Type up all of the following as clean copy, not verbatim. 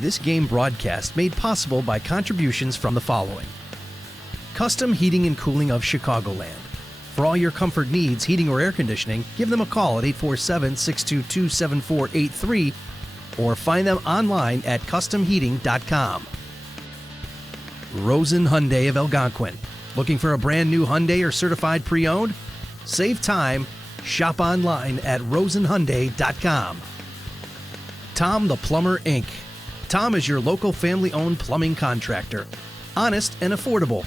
This game broadcast made possible by contributions from the following. Custom Heating and Cooling of Chicagoland. For all your comfort needs, heating or air conditioning, give them a call at 847-622-7483 or find them online at customheating.com. Rosen Hyundai of Algonquin. Looking for a brand new Hyundai or certified pre-owned? Save time. Shop online at rosenhyundai.com. Tom the Plumber, Inc. Tom is your local family-owned plumbing contractor. Honest and affordable.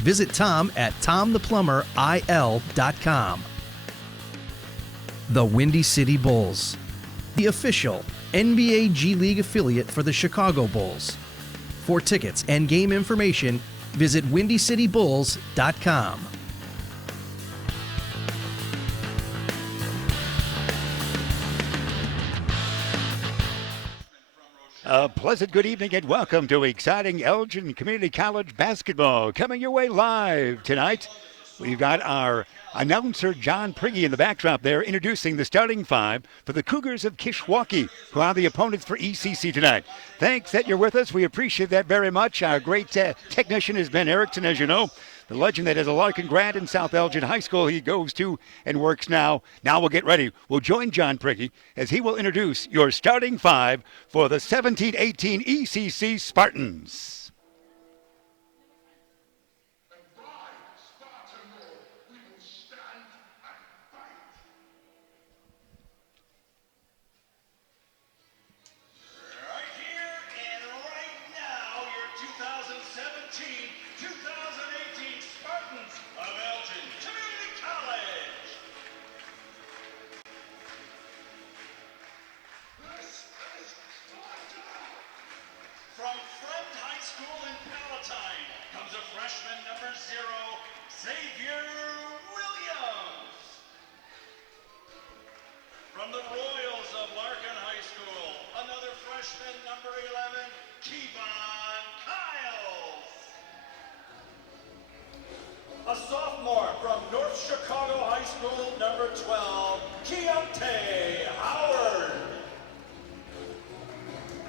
Visit Tom at tomtheplumberil.com. The Windy City Bulls, the official NBA G League affiliate for the Chicago Bulls. For tickets and game information, visit windycitybulls.com. A pleasant good evening and welcome to exciting Elgin Community College basketball coming your way live tonight. We've got our announcer John Prigge in the backdrop there introducing the starting five for the Cougars of Kishwaukee, who are the opponents for ECC tonight. Thanks that you're with us. We appreciate that very much. Our great technician is Ben Erickson, as you know. The legend that is a Larkin grad in South Elgin High School he goes to and works now. Now we'll get ready. We'll join John Prigge as he will introduce your starting five for the 17-18 ECC Spartans. A sophomore from North Chicago High School, number 12, Keontae Howard.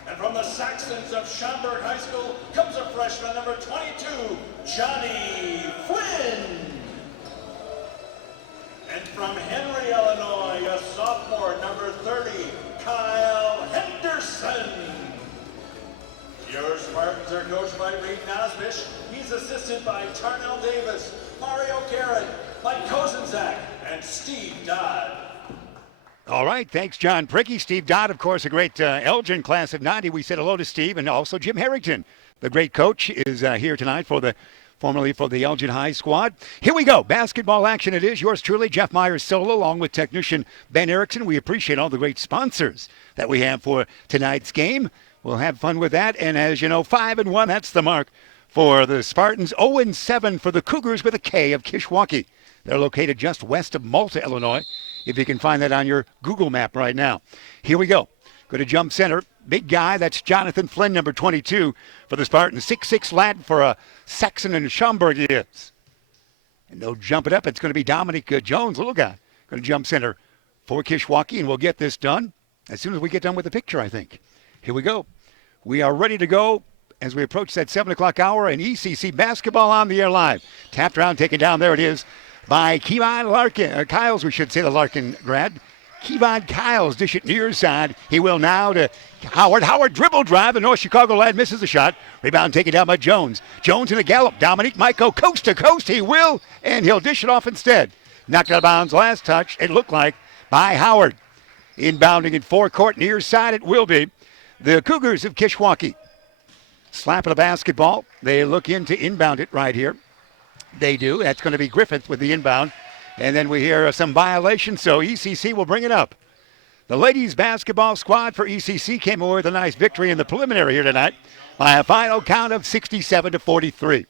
And from the Saxons of Schaumburg High School comes a freshman, number 22, Johnny Flynn. And from Henry, Illinois, a sophomore, number 30, Kyle Henderson. Your Spartans are coached by Reed Nosbish. He's assisted by Tarnell Davis, Mario Garrett, Mike Kozenzak, and Steve Dodd. All right, thanks, John Prigge. Steve Dodd, of course, a great Elgin class of 90. We said hello to Steve, and also Jim Harrington, the great coach, is here tonight formerly for the Elgin High squad. Here we go. Basketball action it is. Yours truly, Jeff Myers solo, along with technician Ben Erickson. We appreciate all the great sponsors that we have for tonight's game. We'll have fun with that. And as you know, 5-1, that's the mark for the Spartans. 0-7 for the Cougars with a K of Kishwaukee. They're located just west of Malta, Illinois, if you can find that on your Google map right now. Here we go. Go to jump center. Big guy, that's Jonathan Flynn, number 22 for the Spartans. 6'6" lad for a Saxon and Schaumburg he is. And they'll jump it up. It's going to be Dominic Jones, little guy, going to jump center for Kishwaukee, and we'll get this done as soon as we get done with the picture, I think. Here we go. We are ready to go as we approach that 7 o'clock hour, and ECC basketball on the air live. Tapped around, taken down. There it is by Kevon Larkin. Kyles, we should say, the Larkin grad. Kevon Kyles dish it near side. He will now to Howard. Howard dribble drive. The North Chicago lad misses the shot. Rebound taken down by Jones. Jones in the gallop. Dominique Michael coast to coast. He will, and he'll dish it off instead. Knocked out of bounds last touch, it looked like, by Howard. Inbounding in forecourt near side it will be the Cougars of Kishwaukee. Slap of the basketball. They look in to inbound it right here. They do. That's going to be Griffith with the inbound. And then we hear some violations, so ECC will bring it up. The ladies basketball squad for ECC came away with a nice victory in the preliminary here tonight by a final count of 67-43.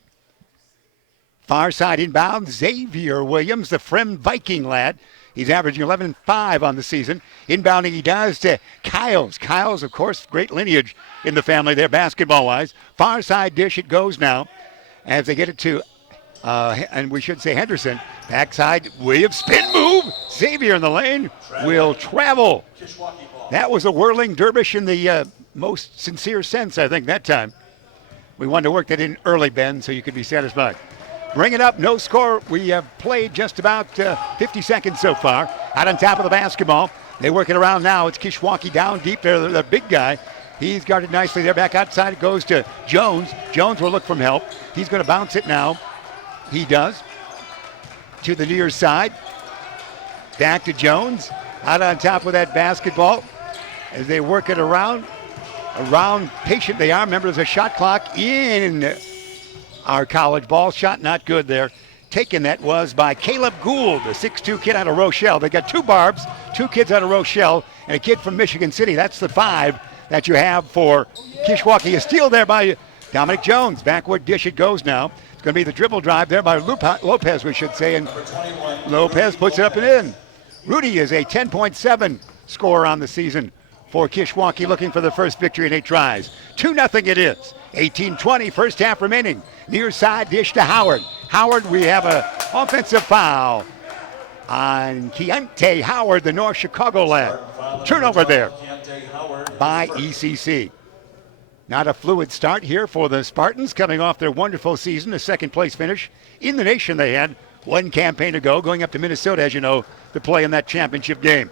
Far side inbound, Xavier Williams, the Frem Viking lad. He's averaging 11-5 on the season. Inbounding he does to Kyles. Kyles, of course, great lineage in the family there basketball-wise. Far side dish it goes now as they get it to, and we should say Henderson. Backside, Williams, spin move. Xavier in the lane will travel. Kishwaukee ball. That was a whirling dervish in the most sincere sense, I think, that time. We wanted to work that in early, Ben, so you could be satisfied. Bring it up, no score. We have played just about 50 seconds so far. Out on top of the basketball. They work it around now. It's Kishwaukee down deep there, the big guy. He's guarded nicely there. Back outside it goes to Jones. Jones will look from help. He's going to bounce it now. He does. To the near side. Back to Jones. Out on top of that basketball. As they work it around. Patient they are. Remember, there's a shot clock in our college ball. Shot not good there. Taken that was by Caleb Gould, the 6'2 kid out of Rochelle. They got two Barbs, two kids out of Rochelle, and a kid from Michigan City. That's the 5 that you have for Kishwaukee. A steal there by Dominic Jones. Backward dish it goes now. It's going to be the dribble drive there by Lopez, we should say, and Lopez puts it up and in. Rudy is a 10.7 scorer on the season for Kishwaukee, looking for the first victory in 8 tries. 2-0 it is. 18-20, first half remaining. Near side dish to Howard. Howard, we have an offensive foul on Keontae Howard, the North Chicago lad. Turnover there by ECC. Not a fluid start here for the Spartans, coming off their wonderful season, a second-place finish in the nation. They had one campaign ago, going up to Minnesota, as you know, to play in that championship game.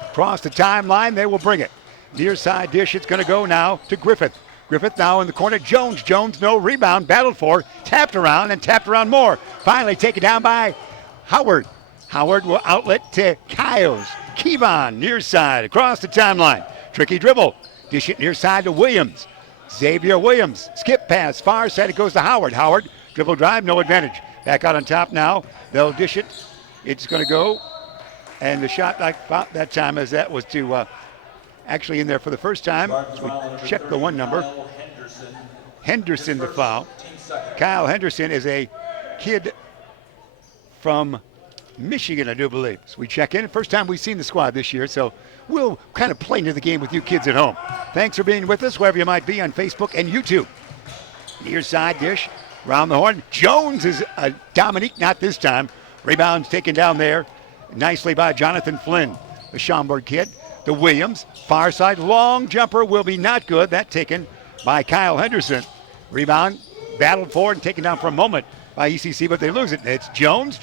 Across the timeline, they will bring it. Near side dish, it's going to go now to Griffith. Griffith now in the corner. Jones, no rebound, battled for, tapped around and tapped around more. Finally taken down by Howard. Howard will outlet to Kyles. Kevon, near side, across the timeline. Tricky dribble. Dish it near side to Williams. Xavier Williams, skip pass, far side, it goes to Howard. Howard, dribble drive, no advantage. Back out on top now. They'll dish it. It's going to go. And the shot like that time as that was to actually in there for the first time. So we check the one number. Henderson the foul. Kyle Henderson is a kid from Michigan, I do believe. So we check in. First time we've seen the squad this year, so we'll kind of play into the game with you kids at home. Thanks for being with us, wherever you might be on Facebook and YouTube. Near side dish, round the horn. Jones is a Dominique, not this time. Rebounds taken down there nicely by Jonathan Flynn, the Schaumburg kid. To Williams, far side, long jumper will be not good. That taken by Kyle Henderson. Rebound, battled for and taken down for a moment by ECC, but they lose it. It's Jones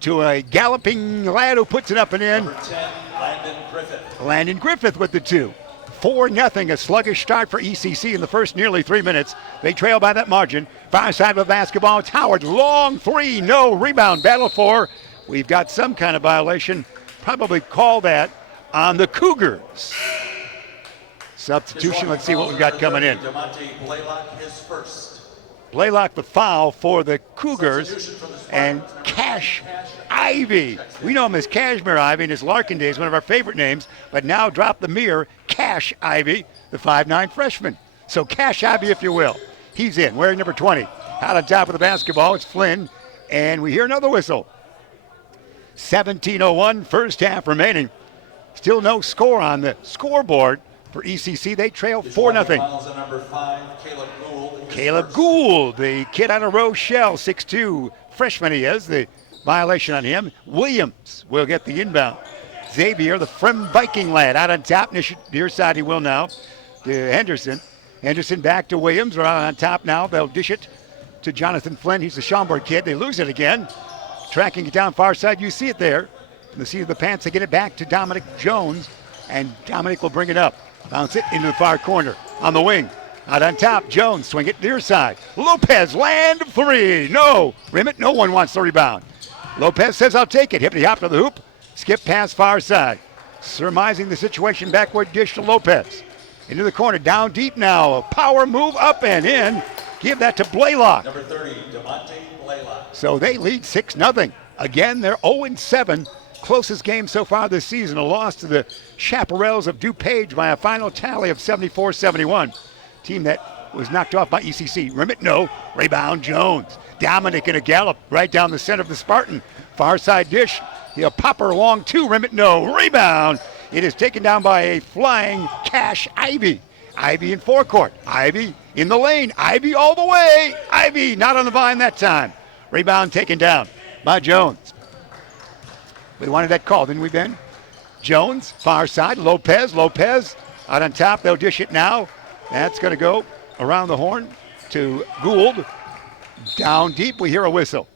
to a galloping lad who puts it up and in. Number 10, Landon Griffith. Landon Griffith with the 2. 4-0, a sluggish start for ECC in the first nearly 3 minutes. They trail by that margin. Far side of the basketball, it's Howard. Long 3, no rebound, battle for. We've got some kind of violation. Probably call that on the Cougars. Substitution, let's see what we've got coming in. Blaylock is first. Blaylock the foul for the Cougars, and Cash Ivy. We know him as Cashmere Ivy in his Larkin days, one of our favorite names, but now drop the mirror, Cash Ivy, the 5'9 freshman. So Cash Ivy, if you will. He's in, wearing number 20. Out on top of the basketball, it's Flynn, and we hear another whistle. 17:01, first half remaining. Still no score on the scoreboard for ECC. They trail 4-0. Number 5, Caleb Gould. Caleb Gould, the kid out of Rochelle, 6'2", freshman he is. The violation on him. Williams will get the inbound. Xavier, the Frem Viking lad, out on top. Near side he will now to Henderson. Henderson back to Williams. They're out on top now. They'll dish it to Jonathan Flynn. He's the Schaumburg kid. They lose it again. Tracking it down far side. You see it there. In the seat of the pants, they get it back to Dominic Jones, and Dominic will bring it up. Bounce it into the far corner on the wing. Out on top, Jones swing it near side. Lopez, land 3. No. Rimmet, no one wants the rebound. Lopez says, I'll take it. Hippity hop to the hoop. Skip pass far side. Surmising the situation, backward dish to Lopez. Into the corner, down deep now. A power move up and in. Give that to Blaylock. Number 30, DeMonte Blaylock. So they lead 6-0. Again, they're 0-7. Closest game so far this season, a loss to the Chaparrals of DuPage by a final tally of 74-71. Team that was knocked off by ECC. Rimmet, no. Rebound, Jones. Dominic in a gallop right down the center of the Spartan. Far side dish. He'll pop her along too. Rimmet, no. Rebound. It is taken down by a flying Cash Ivy. Ivy in forecourt. Ivy in the lane. Ivy all the way. Ivy not on the vine that time. Rebound taken down by Jones. We wanted that call, didn't we, Ben? Jones, far side, Lopez out on top. They'll dish it now. That's going to go around the horn to Gould. Down deep, we hear a whistle.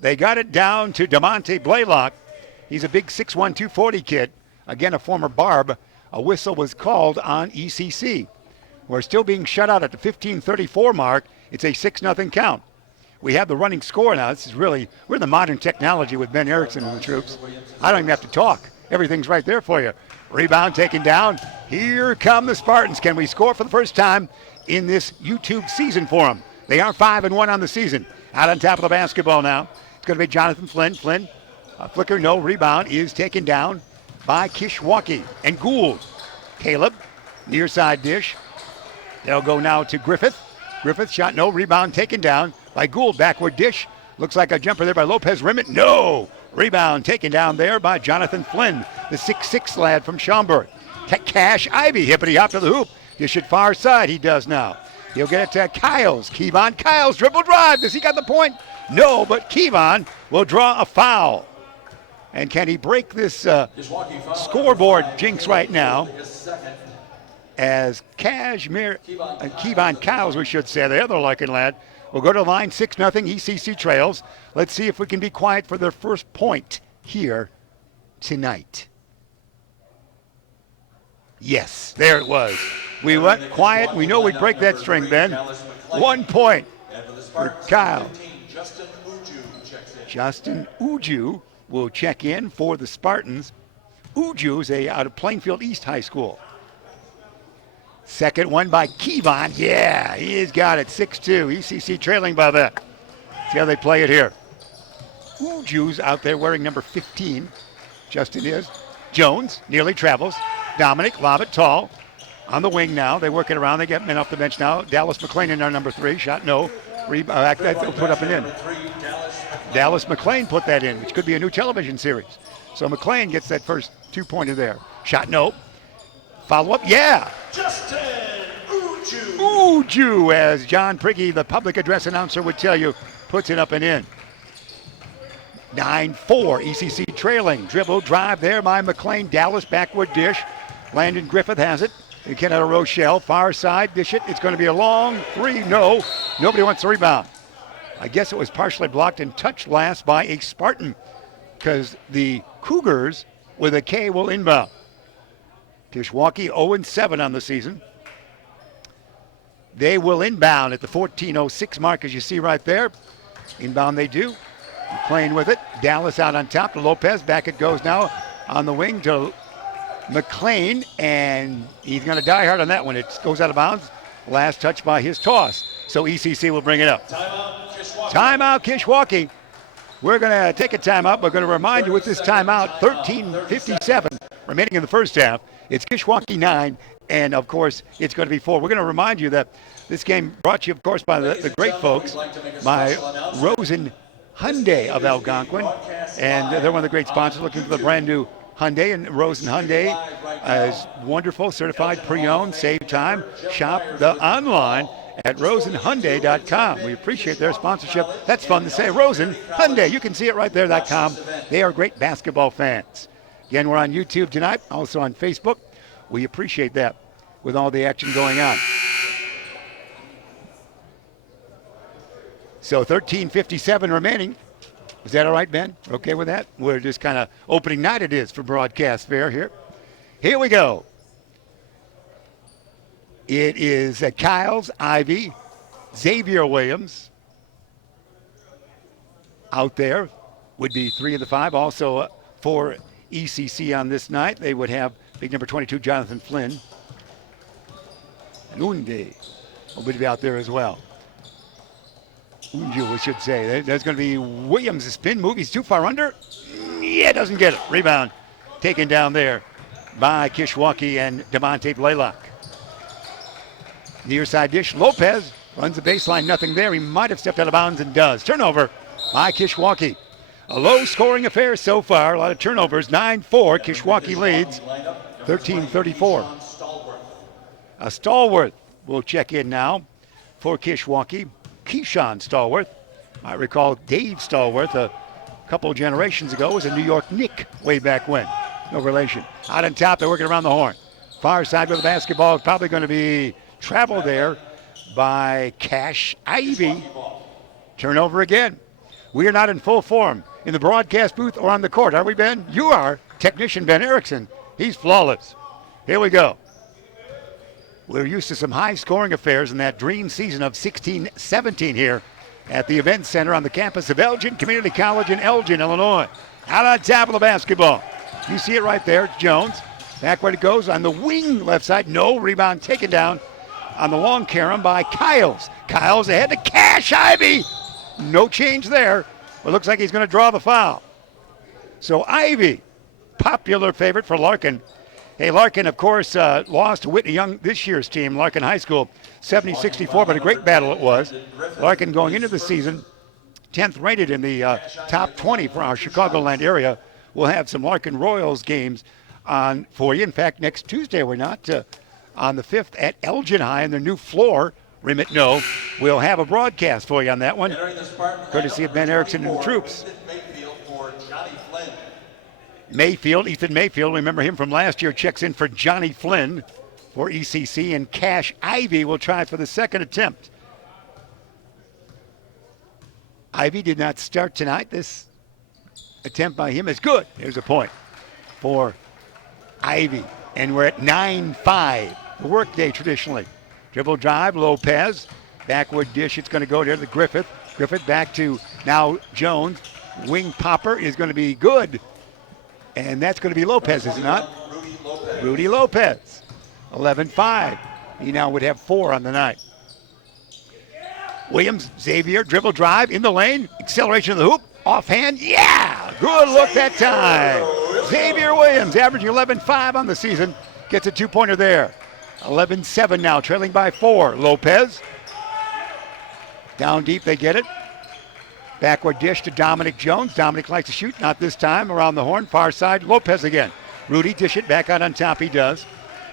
They got it down to DeMonte Blaylock. He's a big 6'1", 240 kid. Again, a former Barb. A whistle was called on ECC. We're still being shut out at the 15:34 mark. It's a 6-0 count. We have the running score now. This is really, we're the modern technology with Ben Erickson and the troops. I don't even have to talk. Everything's right there for you. Rebound taken down. Here come the Spartans. Can we score for the first time in this YouTube season for them? They are 5-1 on the season. Out on top of the basketball now. It's going to be Jonathan Flynn. Flynn, a flicker, no rebound, is taken down by Kishwaukee and Gould. Caleb, near side dish. They'll go now to Griffith. Griffith shot, no rebound, taken down by Gould. Backward dish. Looks like a jumper there by Lopez Rimmett. No! Rebound taken down there by Jonathan Flynn, the 6'6" lad from Schaumburg. Cash Ivy, hippity-hop to the hoop. Dish it far side, he does now. He'll get it to Kyles. Kevon Kyles, dribble drive. Does he got the point? No, but Kevon will draw a foul. And can he break this scoreboard jinx right now? As Kevon Kyles, we should say, the other Larkin lad, will go to the line, 6-0, ECC trails. Let's see if we can be quiet for their first point here tonight. Yes, there it was. We went quiet. We know we'd break that string, Ben. 1 point for Kyle. Justin Uju will check in for the Spartans. Uju is out of Plainfield East High School. Second one by Kevon. Yeah, he's got it. 6-2. ECC trailing by that. See how they play it here. Uju's out there wearing number 15. Justin is. Jones nearly travels. Dominic, lob it tall. On the wing now. They work it around. They get men off the bench now. Dallas McLean in our number 3. Shot no. Put up and in. Dallas McLean put that in, which could be a new television series. So McLean gets that first 2-pointer there. Shot no. Follow up, yeah. Justin Uju. Uju, as John Prigge, the public address announcer, would tell you, puts it up and in. 9-4, ECC trailing. Dribble, drive there by McLean. Dallas, backward dish. Landon Griffith has it. They get out of Rochelle, far side, dish it. It's going to be a long 3, no. Nobody wants the rebound. I guess it was partially blocked and touched last by a Spartan, because the Cougars with a K will inbound. Kishwaukee 0-7 on the season. They will inbound at the 14:06 mark, as you see right there. Inbound they do. Playing with it. Dallas out on top to Lopez. Back it goes now on the wing to McLean, and he's going to die hard on that one. It goes out of bounds. Last touch by his toss. So ECC will bring it up. Timeout, Kishwaukee. We're going to take a timeout. We're going to remind you with this timeout, 13:57 remaining in the first half. It's Kishwaukee 9, and of course, it's going to be 4. We're going to remind you that this game brought to you, of course, by the great folks, by Rosen Hyundai of Algonquin, and they're one of the great sponsors. Looking for the brand new Hyundai, and Rosen Hyundai is wonderful, certified pre-owned, save time. Shop the online at rosenhyundai.com. We appreciate their sponsorship. That's fun to say. Rosen Hyundai. You can see it right there.com. They are great basketball fans. Again, we're on YouTube tonight, also on Facebook. We appreciate that with all the action going on. So 13:57 remaining. Is that all right, Ben? Okay with that? We're just kind of opening night it is for broadcast fair here. Here we go. It is Kyles, Ivy, Xavier Williams. Out there would be 3 of the 5. Also for ECC on this night, they would have big number 22, Jonathan Flynn. And Unde will be out there as well. Unju, we should say. There's going to be Williams, a spin move. He's too far under. Yeah, doesn't get it. Rebound taken down there by Kishwaukee and DeMonte Blaylock. Near side dish. Lopez runs the baseline. Nothing there. He might have stepped out of bounds and does. Turnover by Kishwaukee. A low-scoring affair so far. A lot of turnovers. 9-4. Kishwaukee leads. 13:34. A Stallworth will check in now for Kishwaukee. Keyshawn Stallworth. I recall Dave Stallworth a couple generations ago was a New York Knick way back when. No relation. Out on top, they're working around the horn. Far side with the basketball is probably going to be traveled there by Cash Ivy. Turnover again. We are not in full form in the broadcast booth or on the court, are we, Ben? You are. Technician Ben Erickson. He's flawless. Here we go. We're used to some high-scoring affairs in that dream season of 16-17 here at the Events Center on the campus of Elgin Community College in Elgin, Illinois. Out on top of the basketball. You see it right there. It's Jones. Back where it goes on the wing left side. No rebound taken down on the long carom by Kyles. Kyles ahead to Cash Ivy. No change there. It looks like he's going to draw the foul. So Ivy, popular favorite for Larkin. Hey, Larkin, of course, lost to Whitney Young, this year's team, Larkin High School, 70-64, but a great battle it was. Larkin going into the season, 10th rated in the top 20 for our Chicagoland area. We'll have some Larkin Royals games on for you. In fact, next Tuesday, we're not on the 5th at Elgin High in their new floor. Remit no. We'll have a broadcast for you on that one, courtesy of Ben Erickson and the troops. Ethan Mayfield, remember him from last year, checks in for Johnny Flynn for ECC, and Cash Ivy will try for the second attempt. Ivy did not start tonight. This attempt by him is good. There's a point for Ivy, and we're at 9-5, the work day traditionally. Dribble drive, Lopez, backward dish, it's going to go there to Griffith. Griffith back to now Jones. Wing popper is going to be good. And that's going to be Lopez, is it not? Rudy Lopez. 11-5. He now would have 4 on the night. Williams, Xavier, dribble drive in the lane. Acceleration of the hoop. Offhand. Yeah! Good look that time. Xavier Williams, averaging 11-5 on the season. Gets a 2-pointer there. 11-7 now, trailing by 4. Lopez. Down deep, they get it. Backward dish to Dominic Jones. Dominic likes to shoot, not this time. Around the horn, far side, Lopez again. Rudy dish it back out on top, he does.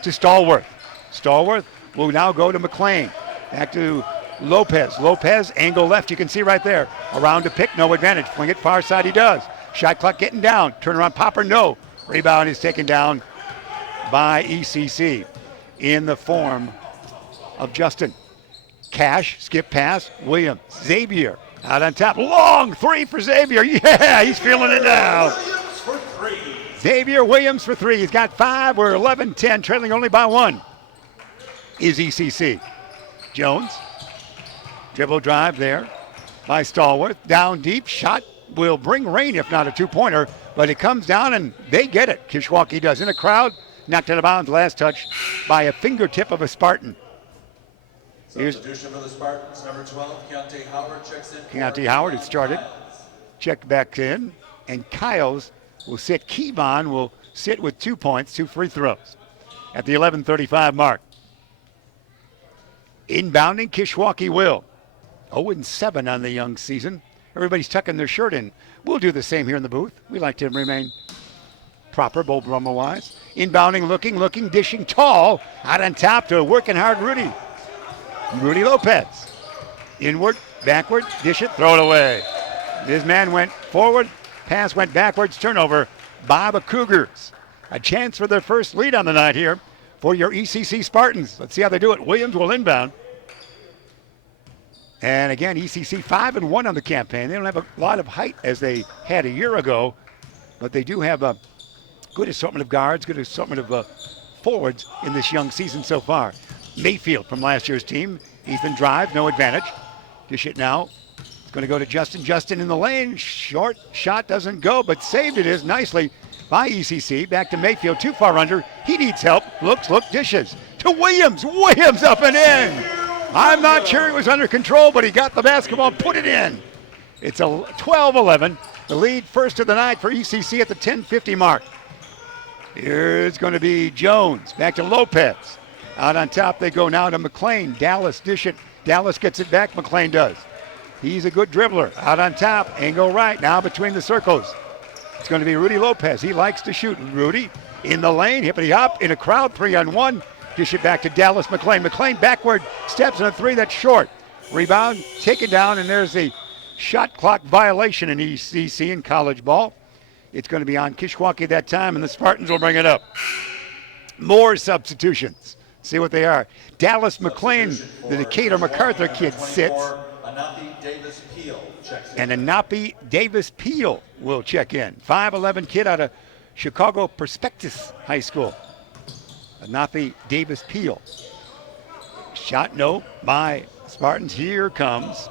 To Stallworth. Stallworth will now go to McLean. Back to Lopez. Lopez, angle left, you can see right there. Around to pick, no advantage. Fling it far side, he does. Shot clock getting down. Turnaround popper, no. Rebound is taken down by ECC in the form of Justin. Cash, skip pass, Williams. Xavier. Out on top, long 3 for Xavier. Yeah, he's feeling it now. Xavier Williams for 3. He's got 5. We're 11-10, trailing only by 1. Is ECC. Jones. Dribble drive there by Stallworth. Down deep, shot will bring rain, if not a 2-pointer, but it comes down and they get it. Kishwaukee does. In a crowd, knocked out of bounds, last touch by a fingertip of a Spartan. Substitution for the Spartans, number 12, Keontae Howard checks in. Keontae Howard has started. Checked back in. And Kyles will sit. Kevon will sit with 2 points, 2 free throws at the 11:35 mark. Inbounding, Kishwaukee will. 0-7 on the young season. Everybody's tucking their shirt in. We'll do the same here in the booth. We like to remain proper, Bowl Brummer-wise. Inbounding, looking, dishing tall. Out on top to a working hard Rudy. Rudy Lopez. Inward, backward, dish it, throw it away. This man went forward, pass went backwards, turnover by the Cougars. A chance for their first lead on the night here for your ECC Spartans. Let's see how they do it. Williams will inbound. And again, ECC 5-1 on the campaign. They don't have a lot of height as they had a year ago, but they do have a good assortment of guards, good assortment of forwards in this young season so far. Mayfield from last year's team. Ethan drive, no advantage. Dish it now. It's going to go to Justin. Justin in the lane. Short shot doesn't go, but saved it is nicely by ECC. Back to Mayfield, too far under. He needs help. Look, dishes. To Williams. Williams up and in. I'm not sure he was under control, but he got the basketball, put it in. It's a 12-11. The lead first of the night for ECC at the 10:50 mark. Here's going to be Jones. Back to Lopez. Out on top they go now to McLean. Dallas dish it. Dallas gets it back. McLean does. He's a good dribbler. Out on top. Angle right. Now between the circles. It's going to be Rudy Lopez. He likes to shoot. Rudy in the lane. Hippity hop in a crowd. 3-on-1. Dish it back to Dallas McLean. McLean backward. Steps in a 3. That's short. Rebound. Taken down. And there's a shot clock violation in ECC in college ball. It's going to be on Kishwaukee that time, and the Spartans will bring it up. More substitutions. See what they are. Dallas McLean, the Decatur MacArthur kid, sits. And Anapi Davis Peel will check in. 5'11" kid out of Chicago Prospectus High School. Anapi Davis Peel. Shot no by Spartans. Here comes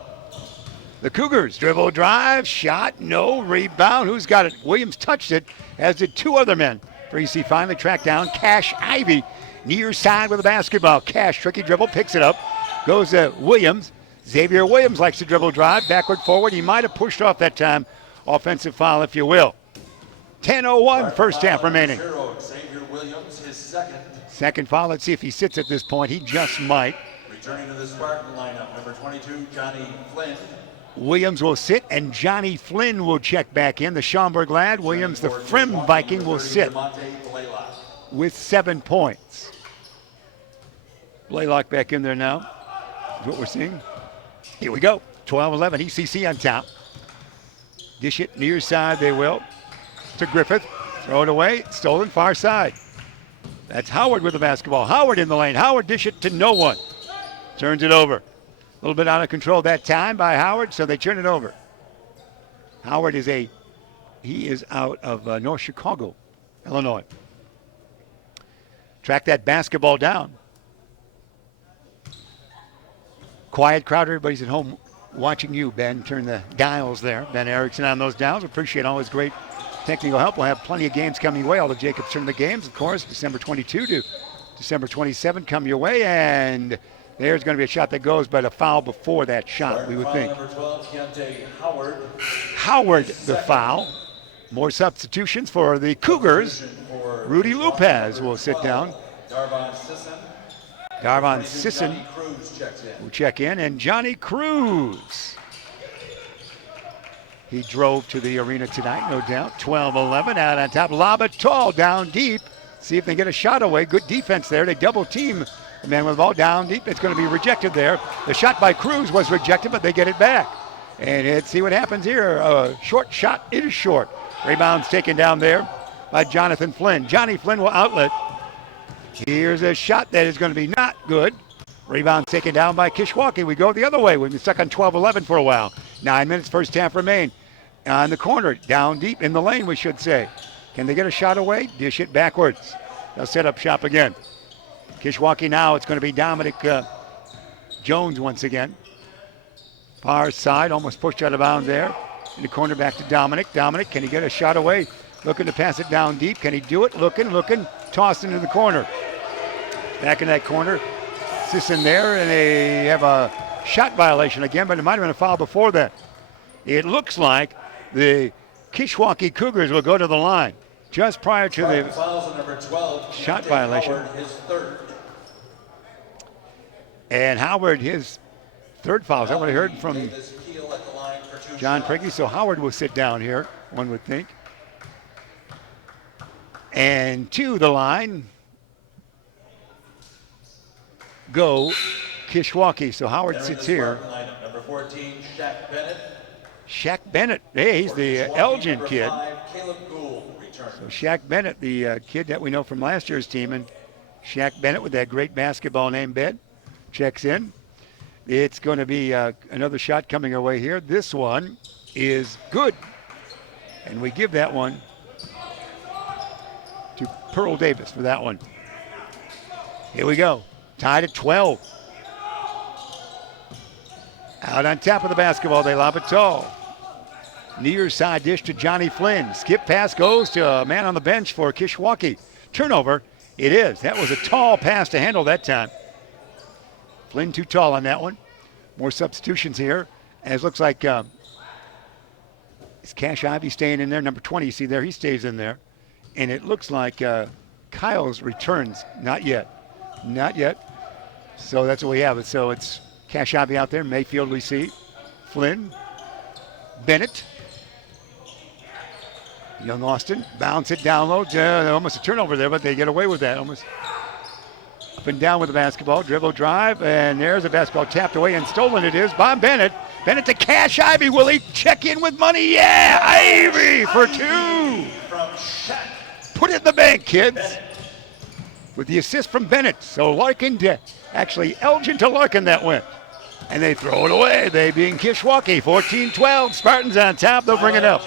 the Cougars. Dribble drive, shot no, rebound. Who's got it? Williams touched it, as did two other men. For EC finally tracked down Cash Ivy near side with the basketball. Cash, tricky dribble, picks it up. Goes to Williams. Xavier Williams likes to dribble drive, backward, forward. He might have pushed off that time. Offensive foul, if you will. 10:01 first half remaining. Xavier Williams, his second foul. Let's see if he sits at this point. He just might. Returning to the Spartan lineup, number 22, Johnny Flynn. Williams will sit, and Johnny Flynn will check back in. The Schaumburg lad. Williams, the Frim Viking, will sit with 7 points. Blaylock back in there now. Is what we're seeing. Here we go. 12-11. ECC on top. Dish it near side. They will. To Griffith. Throw it away. Stolen far side. That's Howard with the basketball. Howard in the lane. Howard dish it to no one. Turns it over. A little bit out of control that time by Howard, so they turn it over. Howard he is out of North Chicago, Illinois. Track that basketball down. Quiet crowd, everybody's at home watching you, Ben. Turn the dials there. Ben Erickson on those dials. Appreciate all his great technical help. We'll have plenty of games coming your way. All the Jacobs turn the games, of course, December 22 to December 27 come your way, and there's going to be a shot that goes, but a foul before that shot, we would think. Number 12, Keontae Howard. Howard, the foul. More substitutions for the Cougars. Rudy Lopez will sit down. Darvon Sisson will check in, and Johnny Cruz. He drove to the arena tonight, no doubt. 12-11 out on top. Lob it tall, down deep. See if they get a shot away. Good defense there. They double team the man with the ball down deep. It's going to be rejected there. The shot by Cruz was rejected, but they get it back. And see what happens here. A short shot is short. Rebound's taken down there by Jonathan Flynn. Johnny Flynn will outlet. Here's a shot that is going to be not good. Rebound taken down by Kishwaukee. We go the other way. We've been stuck on 12-11 for a while. 9 minutes, first half remain. On the corner, down deep in the lane, we should say. Can they get a shot away? Dish it backwards. They'll set up shop again. Kishwaukee now, it's going to be Dominic Jones once again. Far side, almost pushed out of bounds there. In the corner, back to Dominic. Dominic, can he get a shot away? Looking to pass it down deep. Can he do it? Looking. Tossed into the corner. Back in that corner. Sisson there, and they have a shot violation again, but it might have been a foul before that. It looks like the Kishwaukee Cougars will go to the line just prior to the number 12, shot violation. Howard, his third. And Howard, his third foul. Is that what I heard from John Priggy? So Howard will sit down here, one would think. And to the line go Kishwaukee. So Howard sits here. Number 14, Shaq Bennett. Shaq Bennett. Hey, he's the Elgin kid. 5, Caleb Gould returns. So Shaq Bennett, the kid that we know from last year's team, and Shaq Bennett with that great basketball name, Ben, checks in. It's going to be another shot coming away here. This one is good. And we give that one to Pearl Davis for that one. Here we go. Tied at 12. Out on top of the basketball, they lob it tall. Near side dish to Johnny Flynn. Skip pass goes to a man on the bench for Kishwaukee. Turnover, it is. That was a tall pass to handle that time. Flynn too tall on that one. More substitutions here. As looks like is Cash Ivy staying in there? Number 20, you see there, he stays in there. And it looks like Kyle's returns. Not yet. So that's what we have. So it's Cash Ivy out there. Mayfield we see. Flynn. Bennett. Young Austin. Bounce it down low. Almost a turnover there, but they get away with that. Almost up and down with the basketball. Dribble drive. And there's a basketball tapped away and stolen. It is by Bennett. Bennett to Cash Ivy. Will he check in with money? Yeah, Ivy for 2. From Shaq. Put it in the bank, kids. With the assist from Bennett. So Larkin to, actually Elgin to Larkin that went. And they throw it away. They being Kishwaukee. 14-12. Spartans on top. They'll bring it up.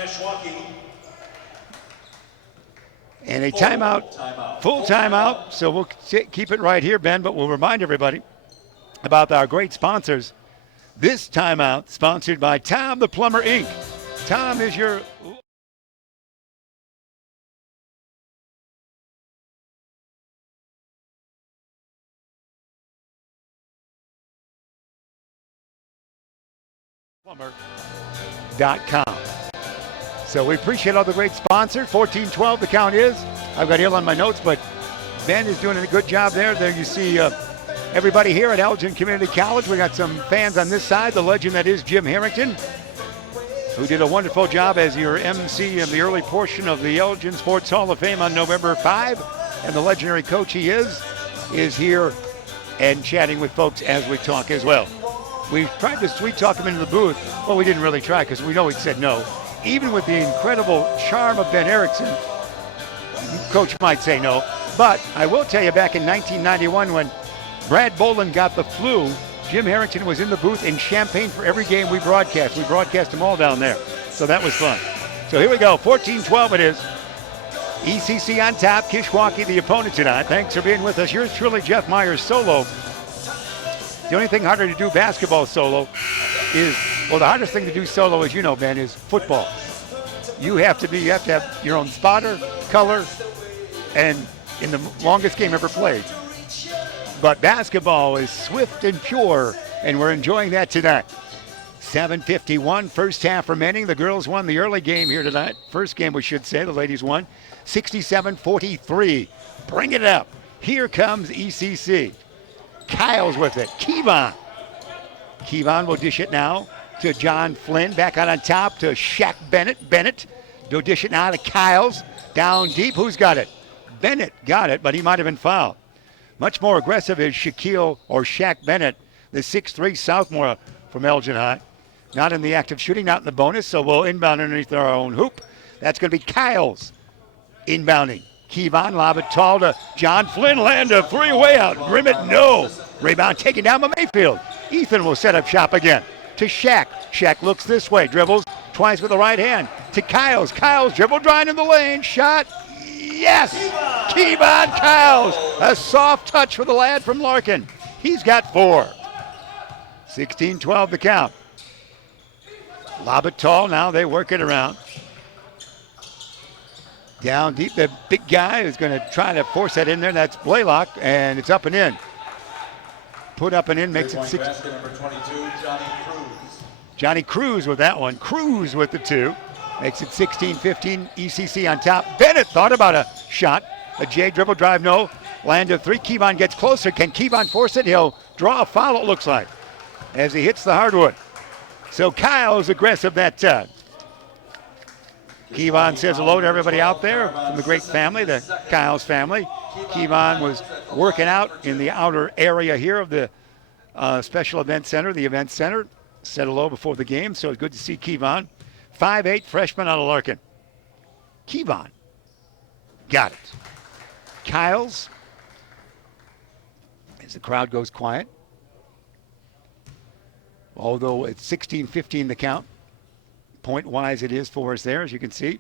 And a timeout. Full timeout. So we'll keep it right here, Ben. But we'll remind everybody about our great sponsors. This timeout sponsored by Tom the Plumber, Inc. Tom is your... plumber.com. So we appreciate all the great sponsors. 14-12 the count is. I've got Hill on my notes, but Ben is doing a good job there. There you see everybody here at Elgin Community College. We got some fans on this side. The legend that is Jim Harrington, who did a wonderful job as your MC in the early portion of the Elgin Sports Hall of Fame on November 5. And the legendary coach he is here and chatting with folks as we talk as well. We tried to sweet talk him into the booth. Well, we didn't really try because we know he said no. Even with the incredible charm of Ben Erickson, coach might say no. But I will tell you, back in 1991 when Brad Boland got the flu, Jim Harrington was in the booth in Champaign for every game we broadcast. We broadcast them all down there. So that was fun. So here we go. 14-12 it is. ECC on top. Kishwaukee the opponent tonight. Thanks for being with us. Yours truly, Jeff Myers solo. The only thing harder to do basketball solo is, well, the hardest thing to do solo, as you know, Ben, is football. You have to have your own spotter, color, and in the longest game ever played. But basketball is swift and pure, and we're enjoying that tonight. 7:51, first half remaining. The girls won the early game here tonight. First game, we should say. The ladies won 67-43. Bring it up. Here comes ECC. Kyle's with it. Kevon will dish it now to John Flynn. Back out on top to Shaq Bennett. Bennett will dish it now to Kyles. Down deep. Who's got it? Bennett got it, but he might have been fouled. Much more aggressive is Shaquille or Shaq Bennett, the 6'3 sophomore from Elgin High. Not in the act of shooting, not in the bonus, so we'll inbound underneath our own hoop. That's going to be Kyles inbounding. Kevon lob it tall to John Flynn. Land a three way out. Grimmett, no. Rebound taken down by Mayfield. Ethan will set up shop again to Shaq. Shaq looks this way, dribbles twice with the right hand to Kyles. Kyles dribble drying in the lane. Shot. Yes! Kevon Kyles. A soft touch for the lad from Larkin. He's got 4. 16-12 the count. Lob it tall. Now they work it around. Down deep, the big guy is going to try to force that in there. That's Blaylock, and it's up and in. Put up and in makes it 6. Basket number 22, Johnny Cruz. Johnny Cruz with that one. Cruz with the 2. Makes it 16-15. ECC on top. Bennett thought about a shot. A J dribble drive, no. Land of 3. Kevon gets closer. Can Kevon force it? He'll draw a foul, it looks like, as he hits the hardwood. So Kyle's aggressive that time. Kevon says hello to everybody out there from the great family, the Kyle's family. Kevon was working out in the outer area here of the Special Events Center, the Events Center. Said hello before the game, so it's good to see Kevon. 5'8", freshman out of Larkin. Kevon. Got it. Kyle's, as the crowd goes quiet. Although it's 16-15 the count. Point-wise, it is for us there, as you can see.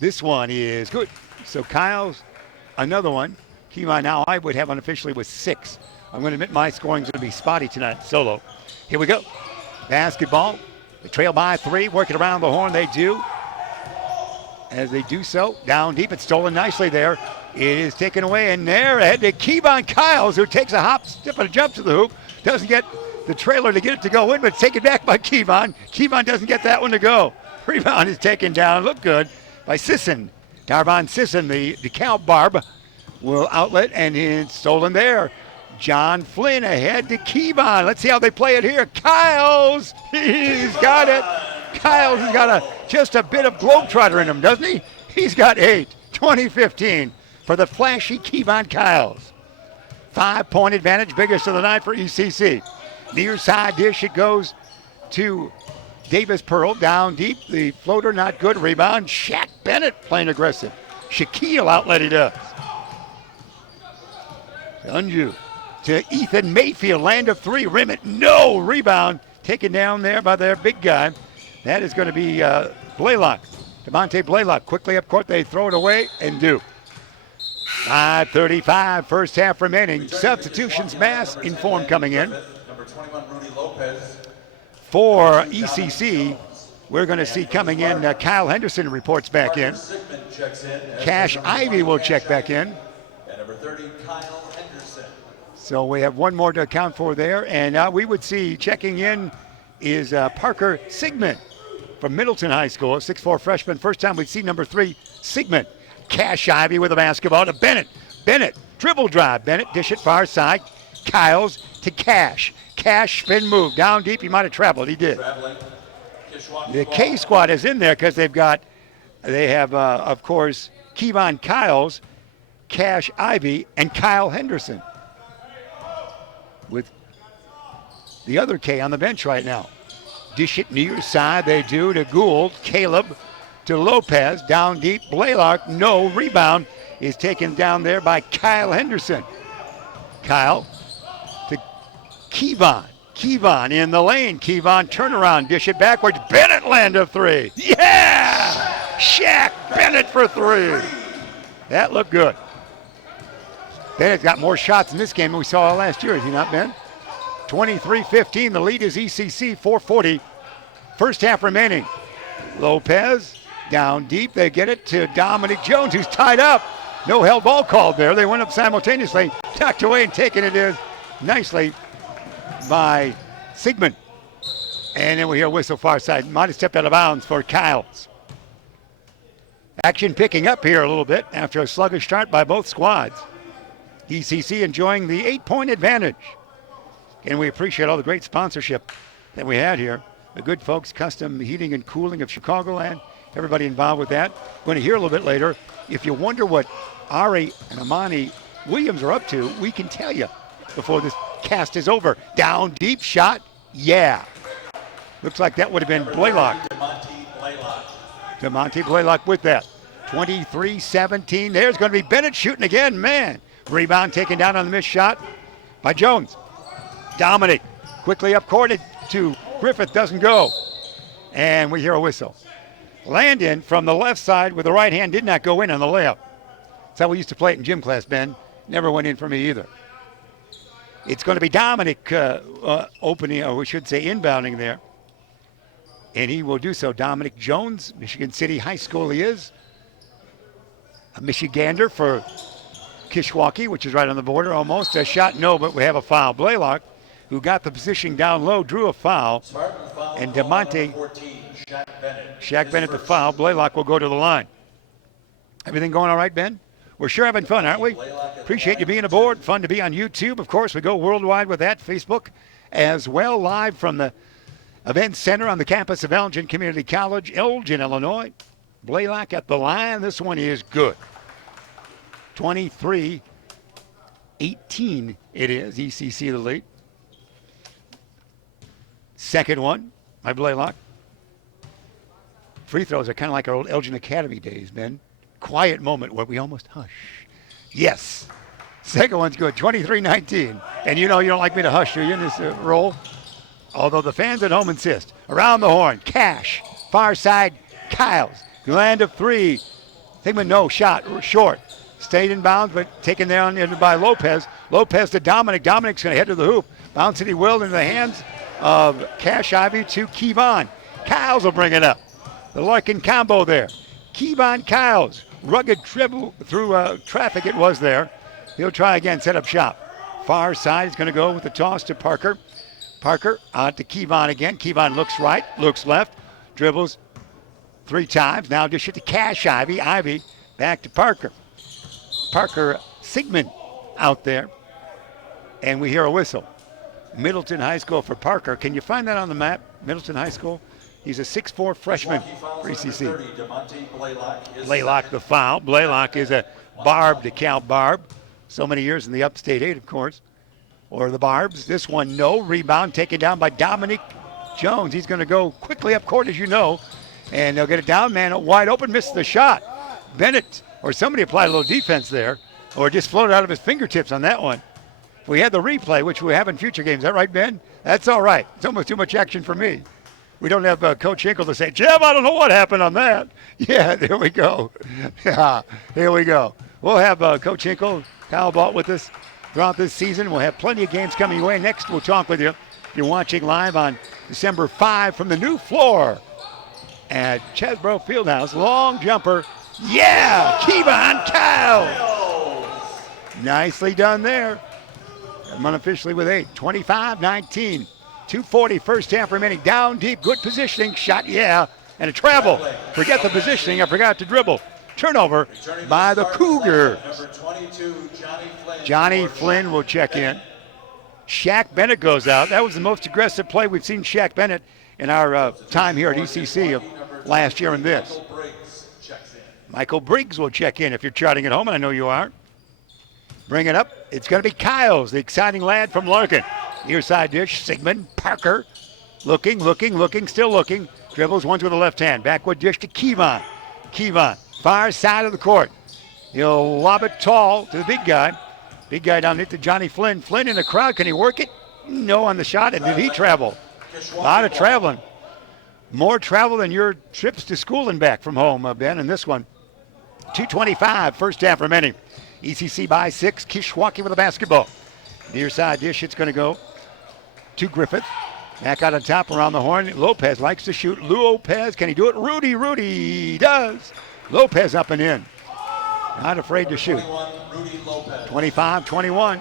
This one is good. So Kyle's, another one. Kevon now I would have unofficially with 6. I'm going to admit my scoring's going to be spotty tonight, solo. Here we go. Basketball. They trail by 3, working around the horn. They do. As they do so, down deep, it's stolen nicely there. It is taken away, and there ahead to Kevon Kyles, who takes a hop, step, and a jump to the hoop. Doesn't get the trailer to get it to go in, but it's taken back by Kevon. Kevon doesn't get that one to go. Rebound is taken down. Look good by Sisson. Darvon Sisson, the DeKalb Barb, will outlet, and it's stolen there. John Flynn ahead to Kevon. Let's see how they play it here. Kyles, he's got it. Kyles has got just a bit of globetrotter in him, doesn't he? He's got 8. 20-15 for the flashy Kevon Kyles. 5-point advantage, biggest of the night for ECC. Near side dish, it goes to Davis Pearl. Down deep. The floater not good. Rebound. Shaq Bennett playing aggressive. Shaquille outlet he does. Unju to Ethan Mayfield. Land of three. Rim it. No. Rebound. Taken down there by their big guy. That is going to be Blaylock. DeMonte Blaylock. Quickly up court. They throw it away and do. 5:35 first half remaining. Substitutions mass in form coming in. Number 21, Rudy Lopez. For ECC, we're going to see coming in Kyle Henderson reports back in. Cash Ivy will check back in. And number 30, Kyle Henderson. So we have one more to account for there. And we would see checking in is Parker Sigmund from Middleton High School, 6'4" freshman. First time we'd see number 3, Sigmund. Cash Ivy with a basketball to Bennett. Bennett, dribble drive. Bennett, dish it far side. Kyles to Cash. Cash spin move. Down deep, he might have traveled. He did. The K squad is in there because they have, of course, Kevon Kyles, Cash Ivy, and Kyle Henderson. With the other K on the bench right now. Dish it near side, they do to Gould. Caleb to Lopez, down deep. Blaylock, no. Rebound is taken down there by Kyle Henderson. Kyle to Kevon. Kevon in the lane. Kevon turnaround, dish it backwards. Bennett land of three. Yeah! Shaq Bennett for three. That looked good. Bennett's got more shots in this game than we saw last year, has he not, Ben? 23-15, the lead is ECC, 4:40. First half remaining. Lopez down deep, they get it to Dominic Jones, who's tied up. No held ball called there. They went up simultaneously, tucked away and taken it in nicely by Sigmund. And then we hear a whistle far side. Might have stepped out of bounds for Kyles. Action picking up here a little bit after a sluggish start by both squads. ECC enjoying the 8-point advantage. And we appreciate all the great sponsorship that we had here. The good folks, Custom Heating and Cooling of Chicagoland. Everybody involved with that. Going to hear a little bit later. If you wonder what Ari and Amani Williams are up to, we can tell you before this cast is over. Down deep shot, yeah. Looks like that would have been Blaylock. DeMonte Blaylock with that. 23-17. There's going to be Bennett shooting again, man. Rebound taken down on the missed shot by Jones. Dominic quickly up court to Griffith, doesn't go. And we hear a whistle. Landon from the left side with the right hand did not go in on the layup. That's how we used to play it in gym class, Ben. Never went in for me either. It's going to be Dominic opening, or we should say inbounding there. And he will do so. Dominic Jones, Michigan City High School he is. A Michigander for Kishwaukee, which is right on the border almost. A shot, no, but we have a foul. Blaylock, who got the position down low, drew a foul. And DeMonte, Shaq Bennett the foul. Blaylock will go to the line. Everything going all right, Ben? We're sure having fun, aren't we? Appreciate you being aboard. Fun to be on YouTube. Of course, we go worldwide with that. Facebook as well, live from the Events Center on the campus of Elgin Community College, Elgin, Illinois. Blaylock at the line. This one is good. 23-18 it is. ECC the lead. Second one by Blaylock. Free throws are kind of like our old Elgin Academy days, Ben. Quiet moment where we almost hush. Yes. Second one's good. 23-19. And you know you don't like me to hush, do you, in this role? Although the fans at home insist. Around the horn. Cash. Far side. Kyles. Land of three. Thingman, no. Shot. Short. Stayed in bounds, but taken down by Lopez. Lopez to Dominic. Dominic's going to head to the hoop. Bounce it, he will, into the hands of Cash Ivy to Kevon. Kyles will bring it up. The Larkin combo there. Kevon Kyles. Rugged dribble through traffic it was there. He'll try again, set up shop. Far side is going to go with the toss to Parker. Parker out to Kevon again. Kevon looks right, looks left, dribbles 3 times. Now dish it to Cash Ivy. Ivy back to Parker. Parker Sigmund out there. And we hear a whistle. Middleton High School for Parker. Can you find that on the map? Middleton High School. He's a 6'4" freshman for ECC. Blaylock the foul. Blaylock is a Barb to Cal Barb. So many years in the Upstate 8, of course. Or the Barbs. This one, no. Rebound taken down by Dominic Jones. He's going to go quickly up court, as you know, and they'll get it down. Man wide open, missed the shot. Bennett or somebody applied a little defense there, or just floated out of his fingertips on that one. We had the replay, which we have in future games. Is that right, Ben? That's all right. It's almost too much action for me. We don't have Coach Hinkle to say, Jim, I don't know what happened on that. Yeah, there we go. Yeah, here we go. We'll have Coach Hinkle, Kyle Balt with us throughout this season. We'll have plenty of games coming your way. Next, we'll talk with you. You're watching live on December 5 from the new floor at Chesbrough Fieldhouse. Long jumper. Yeah, Kevon Kyle. Nicely done there. Unofficially with 8. 25-19. 2:40 first half remaining. Down deep. Good positioning. Shot, yeah. And a travel. Forget the positioning. I forgot to dribble. Turnover by the Cougars. Johnny Flynn will check in. Shaq Bennett goes out. That was the most aggressive play we've seen Shaq Bennett in our time here at ECC of last year and this. Michael Briggs will check in if you're charting at home, and I know you are. Bring it up. It's going to be Kyles, the exciting lad from Larkin. Near side dish, Sigmund Parker. Looking, still looking. Dribbles once with the left hand. Backward dish to Kevon. Kevon, far side of the court. He'll lob it tall to the big guy. Big guy down there to Johnny Flynn. Flynn in the crowd. Can he work it? No on the shot. And did he travel? A lot of traveling. More travel than your trips to school and back from home, Ben, in this one. 2:25, first half remaining. ECC by 6. Kishwaukee with the basketball. Near side dish, it's going to go to Griffith. Back out on top around the horn. Lopez likes to shoot. Lopez, can he do it? Rudy does. Lopez up and in. Not afraid to shoot. 25-21.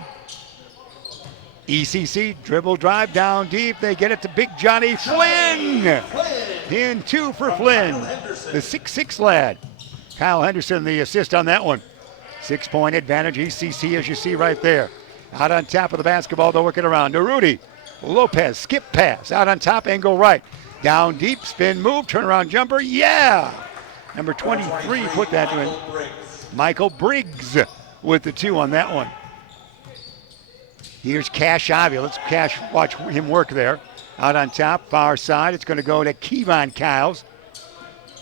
ECC dribble drive down deep. They get it to big Johnny Flynn. In 2 for Flynn, the 6'6 lad. Kyle Henderson, the assist on that one. 6-point advantage, ECC, as you see right there. Out on top of the basketball, they'll work it around to Rudy. Lopez, skip pass, out on top, angle right. Down deep, spin move, turnaround jumper, yeah! Number 23 put that in. Michael Briggs with the 2 on that one. Here's Cash Ivy. Let's watch him work there. Out on top, far side, it's going to go to Kevon Kyles.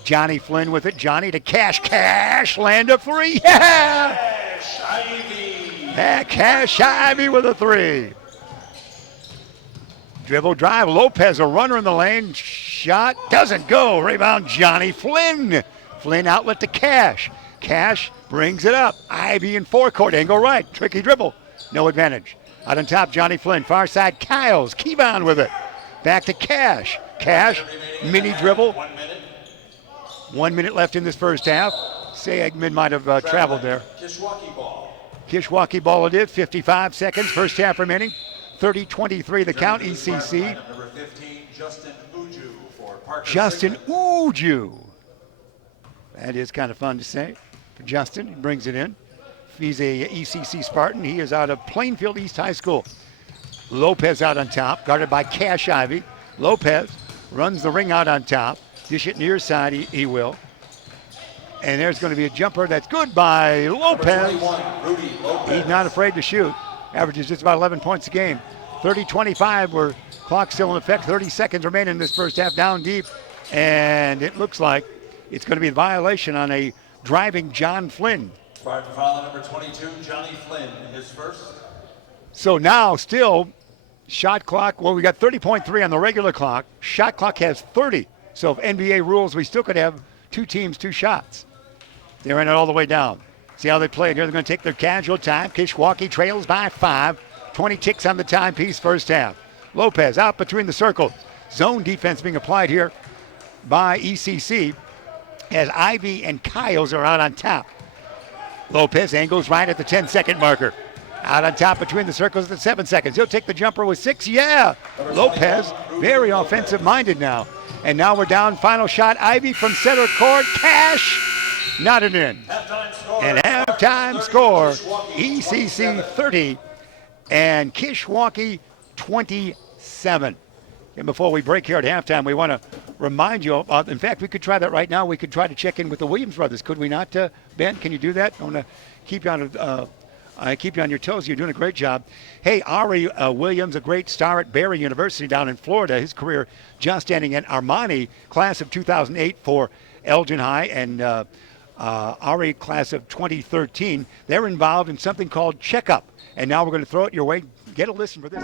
Johnny Flynn with it. Johnny to Cash, land a 3. Yeah! Cash Ivy. Yeah, Cash Ivy with a 3. Dribble drive. Lopez, a runner in the lane. Shot doesn't go. Rebound, Johnny Flynn. Flynn outlet to Cash. Cash brings it up. Ivy in forecourt. Angle right. Tricky dribble. No advantage. Out on top, Johnny Flynn. Far side, Kyles. Kevon with it. Back to Cash. Cash, mini dribble. 1 minute left in this first half. Sagman might have traveled there. Kishwaukee ball. Kishwaukee ball it is. 55 seconds. First half remaining. 30-23 the count. ECC. Number 15, Justin Uju for Parker. Justin Uju. That is kind of fun to say for Justin. He brings it in. He's a ECC Spartan. He is out of Plainfield East High School. Lopez out on top, guarded by Cash Ivy. Lopez runs the ring out on top. Dish it near side, he will. And there's going to be a jumper that's good by Lopez. He's not afraid to shoot. Averages just about 11 points a game. 30-25, where clock's still in effect. 30 seconds remain in this first half, down deep. And it looks like it's going to be a violation on a driving John Flynn. Spartan foul number 22, Johnny Flynn, his first. So now still shot clock, well, we got 30.3 on the regular clock. Shot clock has 30. So if NBA rules, we still could have 2 teams, 2 shots. They're in it all the way down. See how they play it here. They're going to take their casual time. Kishwaukee trails by 5. 20 ticks on the timepiece first half. Lopez out between the circles. Zone defense being applied here by ECC as Ivy and Kyles are out on top. Lopez angles right at the 10-second marker. Out on top between the circles at 7 seconds. He'll take the jumper with 6. Yeah! Lopez, very offensive-minded now. And now we're down. Final shot. Ivy from center court. Cash. Not an in. And halftime score. ECC 30 and Kishwaukee 27. And before we break here at halftime, we want to remind you, in fact, we could try that right now. We could try to check in with the Williams brothers. Could we not, Ben? Can you do that? I want to keep you on I keep you on your toes. You're doing a great job. Hey, Ari Williams, a great star at Barry University down in Florida. His career just ending at Armani, class of 2008 for Elgin High, and Ari, class of 2013. They're involved in something called Checkup. And now we're going to throw it your way. Get a listen for this.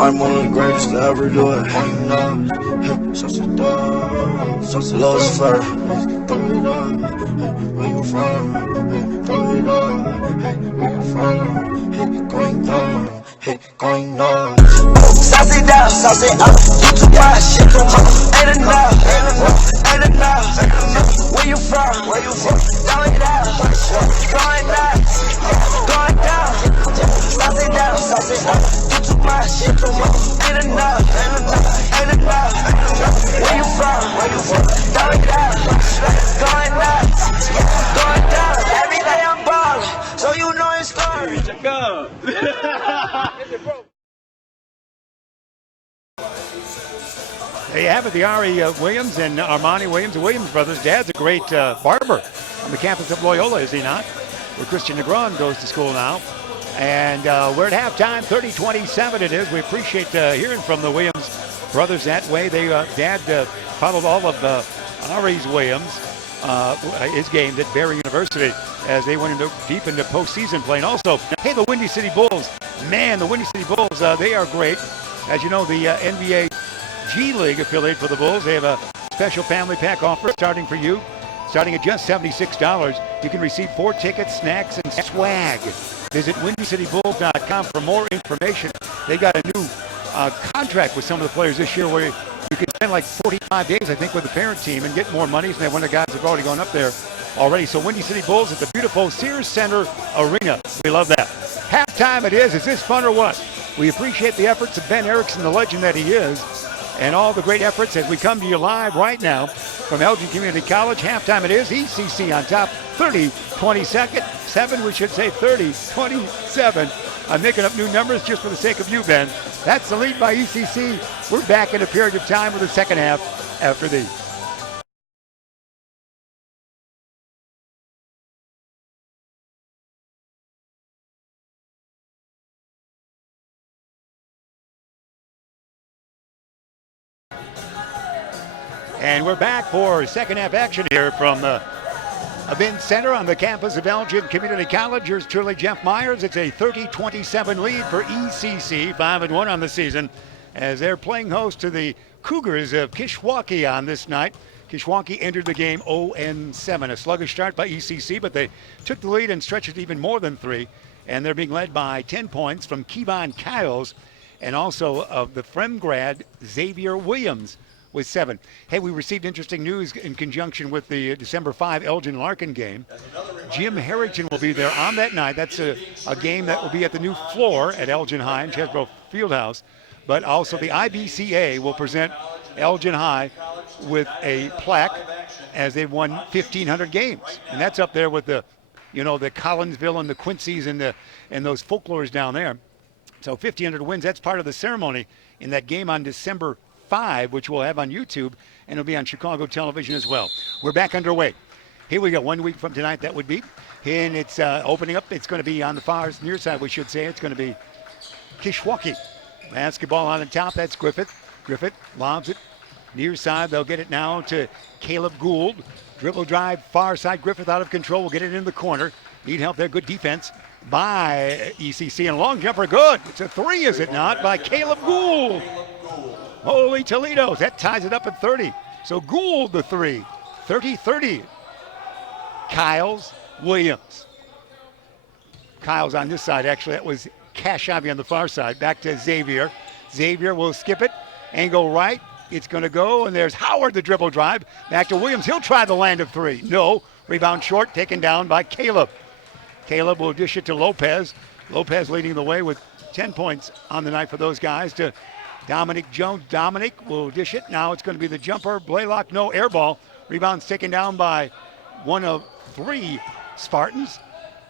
I'm one of the greatest to ever do it. Lucifer. Going down. Sauce it down, sauce it up. You too much, shit too much. Ain't enough, ain't enough. Where you from? Going down, going down, going down. Sauce it down, sauce it up. You too much, shit too much. Ain't enough, ain't enough. Where you from? Going down, going down, going down. Every day I'm ballin', so you know it's story. Check up. There you have it, the Ari Williams and Armani Williams, the Williams brothers. Dad's a great barber on the campus of Loyola, is he not? Where Christian Negron goes to school now. And we're at halftime, 30-27 it is. We appreciate hearing from the Williams brothers that way. Dad followed all of Ari's Williams, his games at Barry University as they went deep into postseason play. And also, hey, the Windy City Bulls. Man, the Windy City Bulls, they are great. As you know, the NBA G League affiliate for the Bulls. They have a special family pack offer starting for you. Starting at just $76, you can receive 4 tickets, snacks, and swag. Visit WindyCityBulls.com for more information. They got a new contract with some of the players this year where you can spend like 45 days, I think, with the parent team and get more money. And one of the guys have already gone up there already. So Windy City Bulls at the beautiful Sears Center Arena. We love that. Halftime it is. Is this fun or what? We appreciate the efforts of Ben Erickson, the legend that he is, and all the great efforts as we come to you live right now from Elgin Community College. Halftime it is. ECC on top, 30-27. We should say 30-27. I'm making up new numbers just for the sake of you, Ben. That's the lead by ECC. We're back in a period of time with the second half after these. And we're back for second half action here from the Events Center on the campus of Elgin Community College. Yours truly, Jeff Myers. It's a 30-27 lead for ECC, 5-1 on the season, as they're playing host to the Cougars of Kishwaukee on this night. Kishwaukee entered the game 0-7. A sluggish start by ECC, but they took the lead and stretched it even more than 3. And they're being led by 10 points from Kevon Kyles and also of the Frem grad Xavier Williams with 7. Hey, we received interesting news in conjunction with the December 5 Elgin Larkin game. Jim Harrington will be there on that night. That's a game that will be at the new floor at Elgin High in Chesbrough Fieldhouse. But also the IBCA will present Elgin High with a plaque as they've won 1,500 games. And that's up there with the Collinsville and the Quincy's and those folklores down there. So 1,500 wins, that's part of the ceremony in that game on December 5, which we'll have on YouTube, and it'll be on Chicago television as well. We're back underway. Here we go. 1 week from tonight, that would be. And it's opening up. It's going to be on the far near side, we should say. It's going to be Kishwaukee. Basketball on the top. That's Griffith. Griffith lobs it near side. They'll get it now to Caleb Gould. Dribble drive, far side. Griffith out of control. Will get it in the corner. Need help there. Good defense by ECC. And a long jumper. Good. It's a 3, is it not, by Caleb Gould. Holy Toledo. That ties it up at 30. So Gould the 3. 30-30. Kyles Williams. Kyles on this side, actually. That was Kashavi on the far side. Back to Xavier. Xavier will skip it and go right. It's going to go, and there's Howard, the dribble drive. Back to Williams. He'll try the land of 3. No. Rebound short, taken down by Caleb. Caleb will dish it to Lopez. Lopez leading the way with 10 points on the night for those guys to Dominic Jones. Dominic will dish it. Now it's going to be the jumper. Blaylock, no air ball. Rebound's taken down by one of 3 Spartans.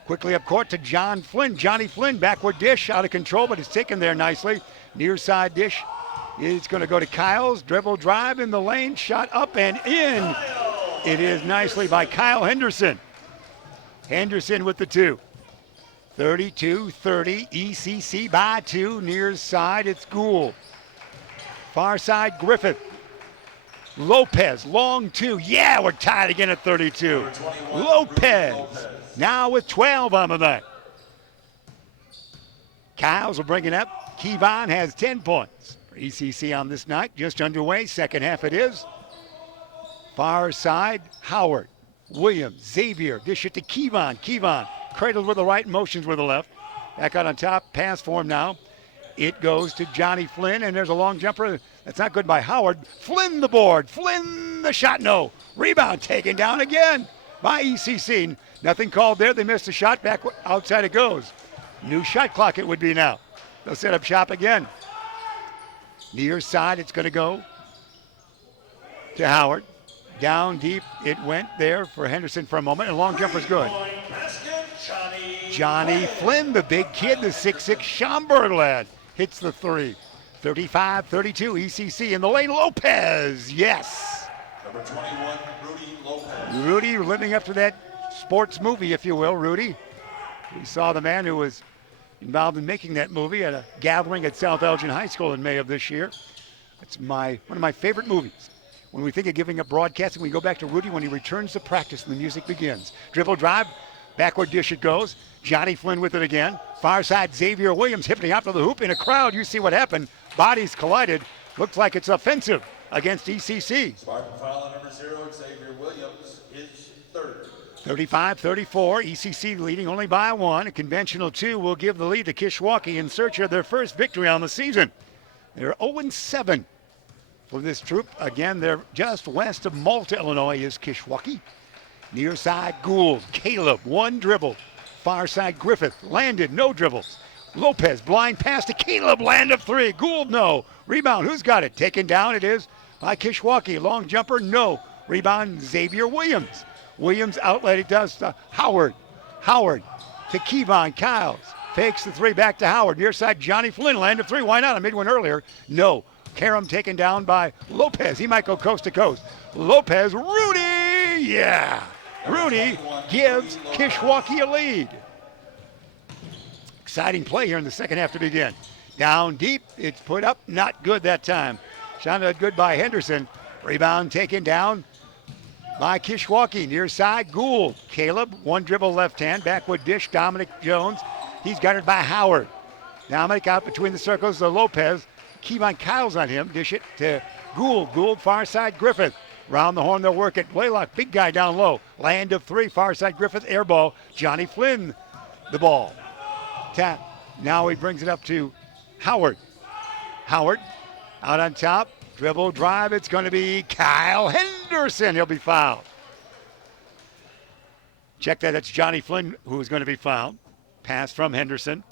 Quickly up court to John Flynn. Johnny Flynn, backward dish, out of control, but it's taken there nicely. Near side dish It's going to go to Kyle's. Dribble drive in the lane. Shot up and in. It is nicely by Kyle Henderson. Henderson with the 2. 32-30. ECC by 2. Near side, it's Gould. Far side, Griffith. Lopez, long 2. Yeah, we're tied again at 32. Lopez, now with 12 on the night. Kyles will bring it up. Kevon has 10 points for ECC on this night. Just underway, second half it is. Far side, Howard, Williams, Xavier, dish it to Kevon. Kevon, cradled with the right, motions with the left. Back out on top, pass for him now. It goes to Johnny Flynn, and there's a long jumper. That's not good by Howard. Flynn the board. Flynn the shot, no. Rebound taken down again by ECC. Nothing called there. They missed the shot. Back outside it goes. New shot clock it would be now. They'll set up shop again. Near side, it's going to go to Howard. Down deep, it went there for Henderson for a moment, and long jumper's good. Johnny Flynn, the big kid, the 6'6" Schaumburg lad, hits the 3. 35-32, ECC in the lane. Lopez, yes. Number 21, Rudy Lopez. Rudy living up to that sports movie, if you will, Rudy. We saw the man who was involved in making that movie at a gathering at South Elgin High School in May of this year. It's one of my favorite movies. When we think of giving up broadcasting, we go back to Rudy when he returns to practice and the music begins. Dribble drive, backward dish it goes. Johnny Flynn with it again. Far side, Xavier Williams hipping out to the hoop. In a crowd, you see what happened. Bodies collided. Looks like it's offensive against ECC. Spartan foul number 0, Xavier Williams, his third. 35-34, ECC leading only by 1. A conventional 2 will give the lead to Kishwaukee in search of their first victory on the season. They're 0-7 for this troop. Again, they're just west of Malta, Illinois is Kishwaukee. Near side, Gould, Caleb, 1 dribble. Far side, Griffith, landed, no dribbles. Lopez, blind pass to Caleb, land of 3. Gould, no. Rebound, who's got it? Taken down, it is by Kishwaukee. Long jumper, no. Rebound, Xavier Williams. Williams outlet, it does to Howard. Howard to Kevon Kyles. Fakes the 3 back to Howard. Near side, Johnny Flynn, land of 3. Why not? I made one earlier. No. Karam taken down by Lopez. He might go coast to coast. Lopez, Rudy, yeah. Rudy gives Kishwaukee a lead. Exciting play here in the second half to begin. Down deep, it's put up, not good that time. Shot good by Henderson. Rebound taken down by Kishwaukee. Near side, Gould. Caleb, 1 dribble left hand. Backward dish, Dominic Jones. He's guarded by Howard. Dominic out between the circles to Lopez. Kevon Kyles on him. Dish it to Gould. Gould, far side, Griffith. Round the horn, they'll work it. Blaylock, big guy down low. Land of 3, far side, Griffith, air ball. Johnny Flynn, the ball. Tap. Now he brings it up to Howard. Howard out on top. Dribble drive. It's going to be Kyle Henderson. He'll be fouled. Check that. It's Johnny Flynn who is going to be fouled. Pass from Henderson.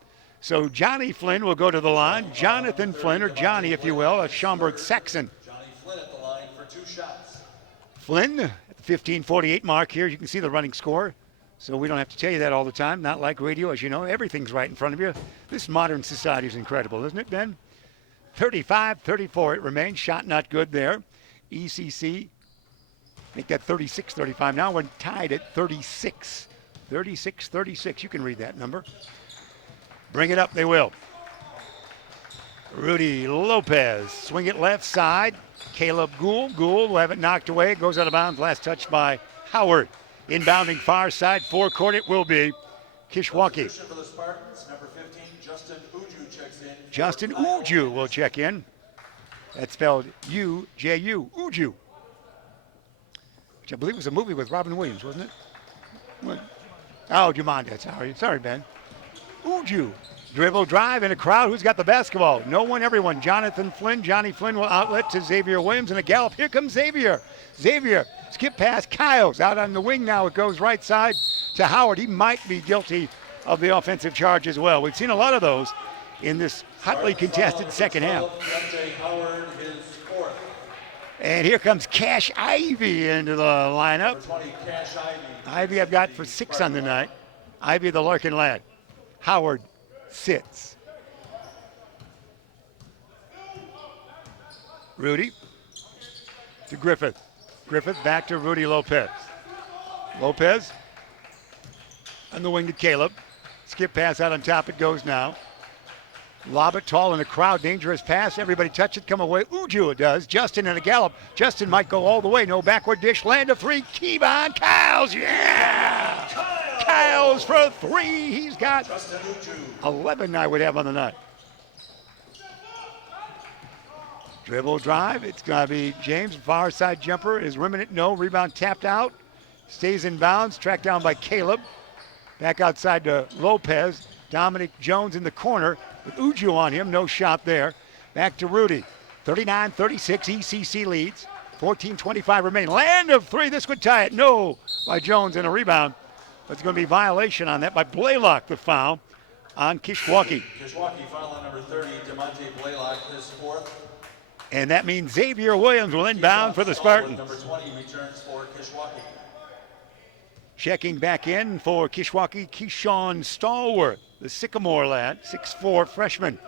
So Johnny Flynn will go to the line. Jonathan Flynn, or Johnny, if you will, a Schaumburg Saxon. Johnny Flynn at the line for 2 shots. Flynn at the 15:48 mark here. You can see the running score. So we don't have to tell you that all the time. Not like radio, as you know. Everything's right in front of you. This modern society is incredible, isn't it, Ben? 35-34 it remains. Shot not good there. ECC, make that 36-35. Now we're tied at 36. 36-36. You can read that number. Bring it up, they will. Rudy Lopez, swing it left side. Caleb Gould. Gould will have it knocked away. It goes out of bounds. Last touch by Howard. Inbounding far side, forecourt it will be. Kishwaukee. For the Spartans, number 15, Justin Uju checks in. Justin Uju will check in. That's spelled U-J-U, Uju. Which I believe was a movie with Robin Williams, wasn't it? What? Oh, Jumonda, sorry, Ben. Uju. Dribble drive in a crowd. Who's got the basketball? No one, everyone. Jonathan Flynn. Johnny Flynn will outlet to Xavier Williams in a gallop. Here comes Xavier. Xavier, skip pass. Kyles out on the wing now. It goes right side to Howard. He might be guilty of the offensive charge as well. We've seen a lot of those in this hotly contested second half. Howard, his 4th. And here comes Cash Ivy into the lineup. 20, Cash Ivy. Ivy I've got for 6 on the night. Ivy the Larkin lad. Howard sits. Rudy to Griffith. Griffith back to Rudy Lopez. Lopez on the wing to Caleb. Skip pass out on top, it goes now. Lob it tall in the crowd, dangerous pass. Everybody touch it, come away. Uju it does. Justin in a gallop. Justin might go all the way. No backward dish. Land of three. Kevon Kyles. Yeah! Kyles for three. He's got 11, I would have on the night. Dribble drive. It's going to be James. Far side jumper is rimming it. No. Rebound tapped out. Stays in bounds. Tracked down by Caleb. Back outside to Lopez. Dominic Jones in the corner with Uju on him. No shot there. Back to Rudy. 39-36. ECC leads. 14:25 remaining. Land of three. This would tie it. No by Jones in a rebound. But it's going to be violation on that by Blaylock, the foul on Kishwaukee. Kishwaukee foul on number 30, DeMonte Blaylock, his fourth. And that means Xavier Williams will inbound for the Spartans. Number 20 returns for Kishwaukee. Checking back in for Kishwaukee, Keyshawn Stallworth, the Sycamore lad, 6'4" freshman.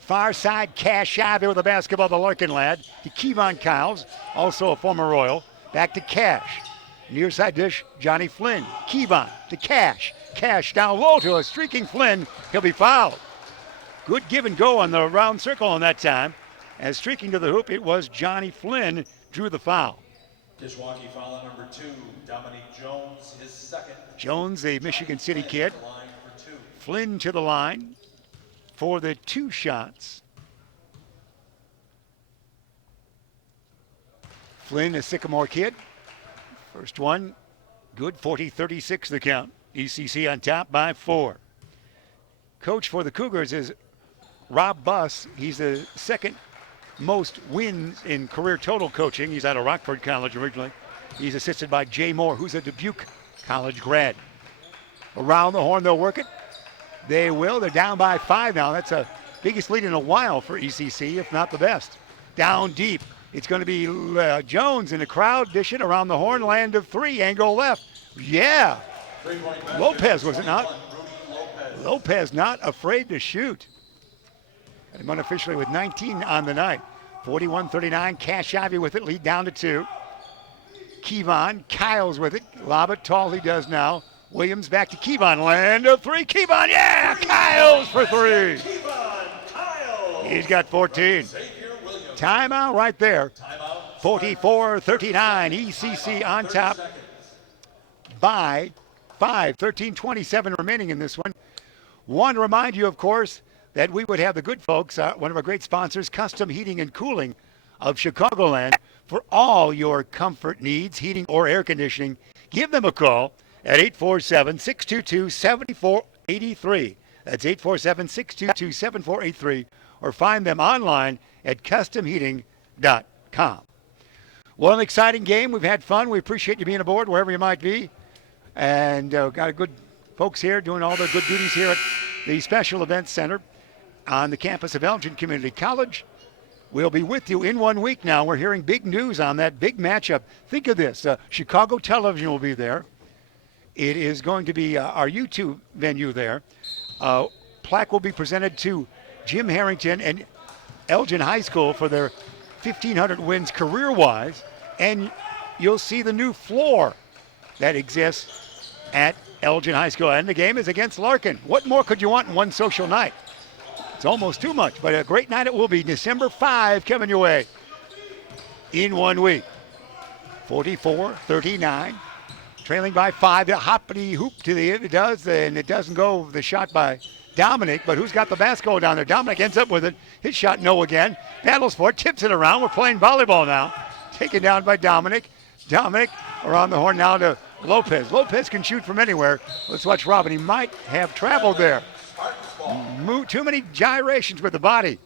Far side, Cash out there with the basketball, the Larkin lad. To Kevon Kyles, also a former Royal. Back to Cash. Near side dish, Johnny Flynn. Kevon to Cash. Cash down low to a streaking Flynn. He'll be fouled. Good give and go on the round circle on that time. As streaking to the hoop, it was Johnny Flynn drew the foul. Kishwaukee foul on number 2, Dominic Jones, his second. Jones, a Michigan City kid. Flynn to the line for the 2 shots. Flynn, a Sycamore kid. First one, good, 40-36 the count. ECC on top by 4. Coach for the Cougars is Rob Buss. He's the second most wins in career total coaching. He's out of Rockford College originally. He's assisted by Jay Moore, who's a Dubuque College grad. Around the horn, they'll work it. They will. They're down by 5 now. That's the biggest lead in a while for ECC, if not the best. Down deep. It's going to be Jones in the crowd. Dish it around the horn. Land of 3. Angle left. Yeah. Lopez, was it not? Lopez not afraid to shoot. And unofficially with 19 on the night. 41-39. Kashavi with it. Lead down to 2. Kevon. Kyles with it. Lob it tall. He does now. Williams back to Kevon. Land of 3. Kevon. Yeah. Kyles for 3. He's got 14. Timeout right there. 44-39. ECC on top by 5. 13:27 remaining in this one. Want to remind you, of course, that we would have the good folks, one of our great sponsors, Custom Heating and Cooling of Chicagoland, for all your comfort needs, heating or air conditioning. Give them a call at 847-622-7483. That's 847-622-7483, or find them online at customheating.com. Well, an exciting game. We've had fun. We appreciate you being aboard wherever you might be. And got a good folks here doing all their good duties here at the Special Events Center on the campus of Elgin Community College. We'll be with you in 1 week now. We're hearing big news on that big matchup. Think of this. Chicago Television will be there. It is going to be our YouTube venue there. Plaque will be presented to Jim Harrington and Elgin High School for their 1,500 wins career-wise. And you'll see the new floor that exists at Elgin High School. And the game is against Larkin. What more could you want in one social night? It's almost too much, but a great night it will be. December 5 coming your way in 1 week. 44-39. Trailing by 5. The hoppity hoop to the end. It does, and it doesn't go the shot by Dominic, but who's got the basketball down there? Dominic ends up with it. His shot, no again. Battles for it, tips it around. We're playing volleyball now. Taken down by Dominic. Dominic around the horn now to Lopez. Lopez can shoot from anywhere. Let's watch Robin. He might have traveled there. Too many gyrations with the body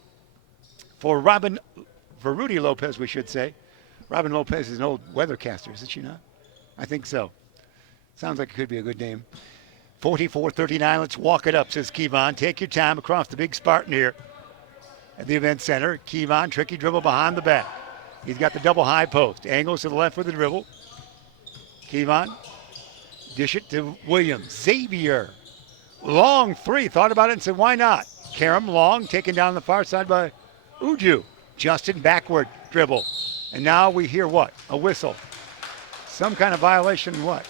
for Rudy Lopez, we should say. Robin Lopez is an old weathercaster, isn't she not? I think so. Sounds like it could be a good name. 44-39, let's walk it up, says Kevon. Take your time across the big Spartan here at the event center. Kevon, tricky dribble behind the back. He's got the double high post. Angles to the left with the dribble. Kevon, dish it to Williams. Xavier, long 3, thought about it and said, why not? Karam, long, taken down the far side by Uju. Justin backward dribble. And now we hear what? A whistle. Some kind of violation, what?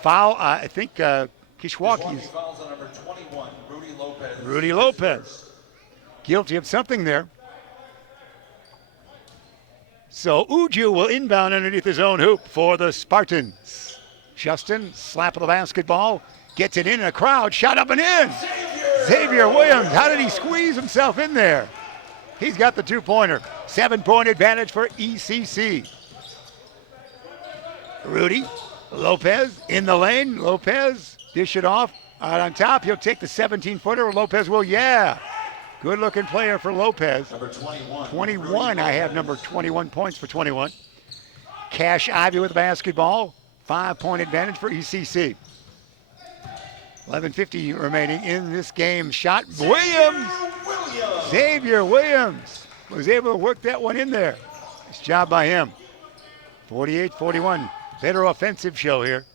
Foul, I think Kishwaukee's. Fouls on number 21, Rudy Lopez. Rudy Lopez. Guilty of something there. So Uju will inbound underneath his own hoop for the Spartans. Justin, slap of the basketball, gets it in a crowd, shot up and in. Xavier Williams, how did he squeeze himself in there? He's got the two-pointer. 7-point advantage for ECC. Rudy Lopez in the lane. Lopez, dish it off. Out on top, he'll take the 17-footer. Lopez will, yeah. Good-looking player for Lopez. Number 21. 21, I have number 21 points for 21. Cash Ivy with the basketball. 5-point advantage for ECC. 11:50 remaining in this game. Shot, Williams. Xavier Williams was able to work that one in there. Nice job by him. 48-41. Better offensive show here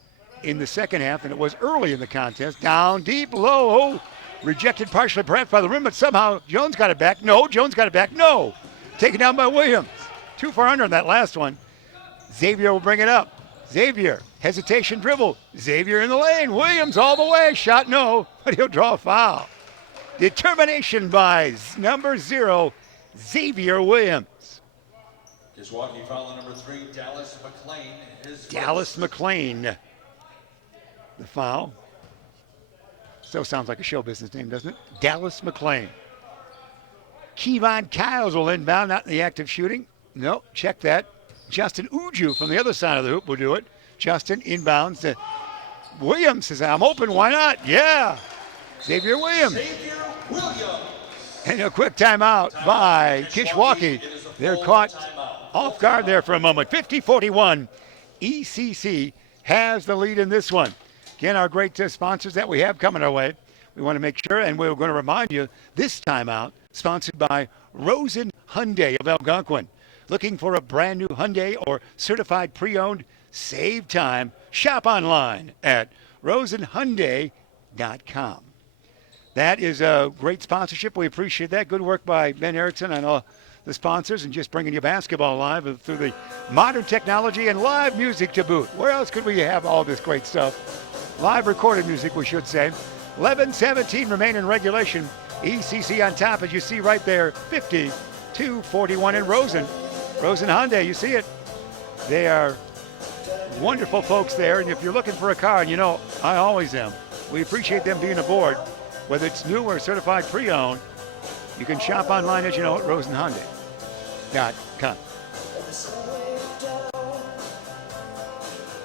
in the second half than it was early in the contest. Down deep, low. Rejected partially perhaps by the rim, but somehow Jones got it back. No, Jones got it back. No. Taken down by Williams. Too far under on that last one. Xavier will bring it up. Xavier, hesitation dribble. Xavier in the lane. Williams all the way. Shot no, but he'll draw a foul. Determination by number 0, Xavier Williams. Kishwaukee foul on number 3, Dallas McLean. Dallas McLean. The foul. Still sounds like a show business name, doesn't it? Dallas McLean. Kevon Kyles will inbound, not in the act of shooting. No, check that. Justin Uju from the other side of the hoop will do it. Justin inbounds to Williams says, I'm open, why not? Yeah. Xavier Williams. And a quick timeout by Kishwaukee. They're caught off guard there for a moment. 50-41. ECC has the lead in this one. Again, our great sponsors that we have coming our way. We want to make sure, and we're going to remind you, this timeout sponsored by Rosen Hyundai of Algonquin. Looking for a brand new Hyundai or certified pre-owned? Save time. Shop online at rosenhyundai.com. That is a great sponsorship. We appreciate that. Good work by Ben Erickson and all the sponsors, and just bringing you basketball live through the modern technology and live music to boot. Where else could we have all this great stuff? Live recorded music, we should say. 11:17 remain in regulation. ECC on top, as you see right there, 50-41 in Rosen. Rosen Hyundai, you see it. They are wonderful folks there, and if you're looking for a car, and you know, I always am, we appreciate them being aboard. Whether it's new or certified pre-owned, you can shop online, as you know, at rosenhyundai.com.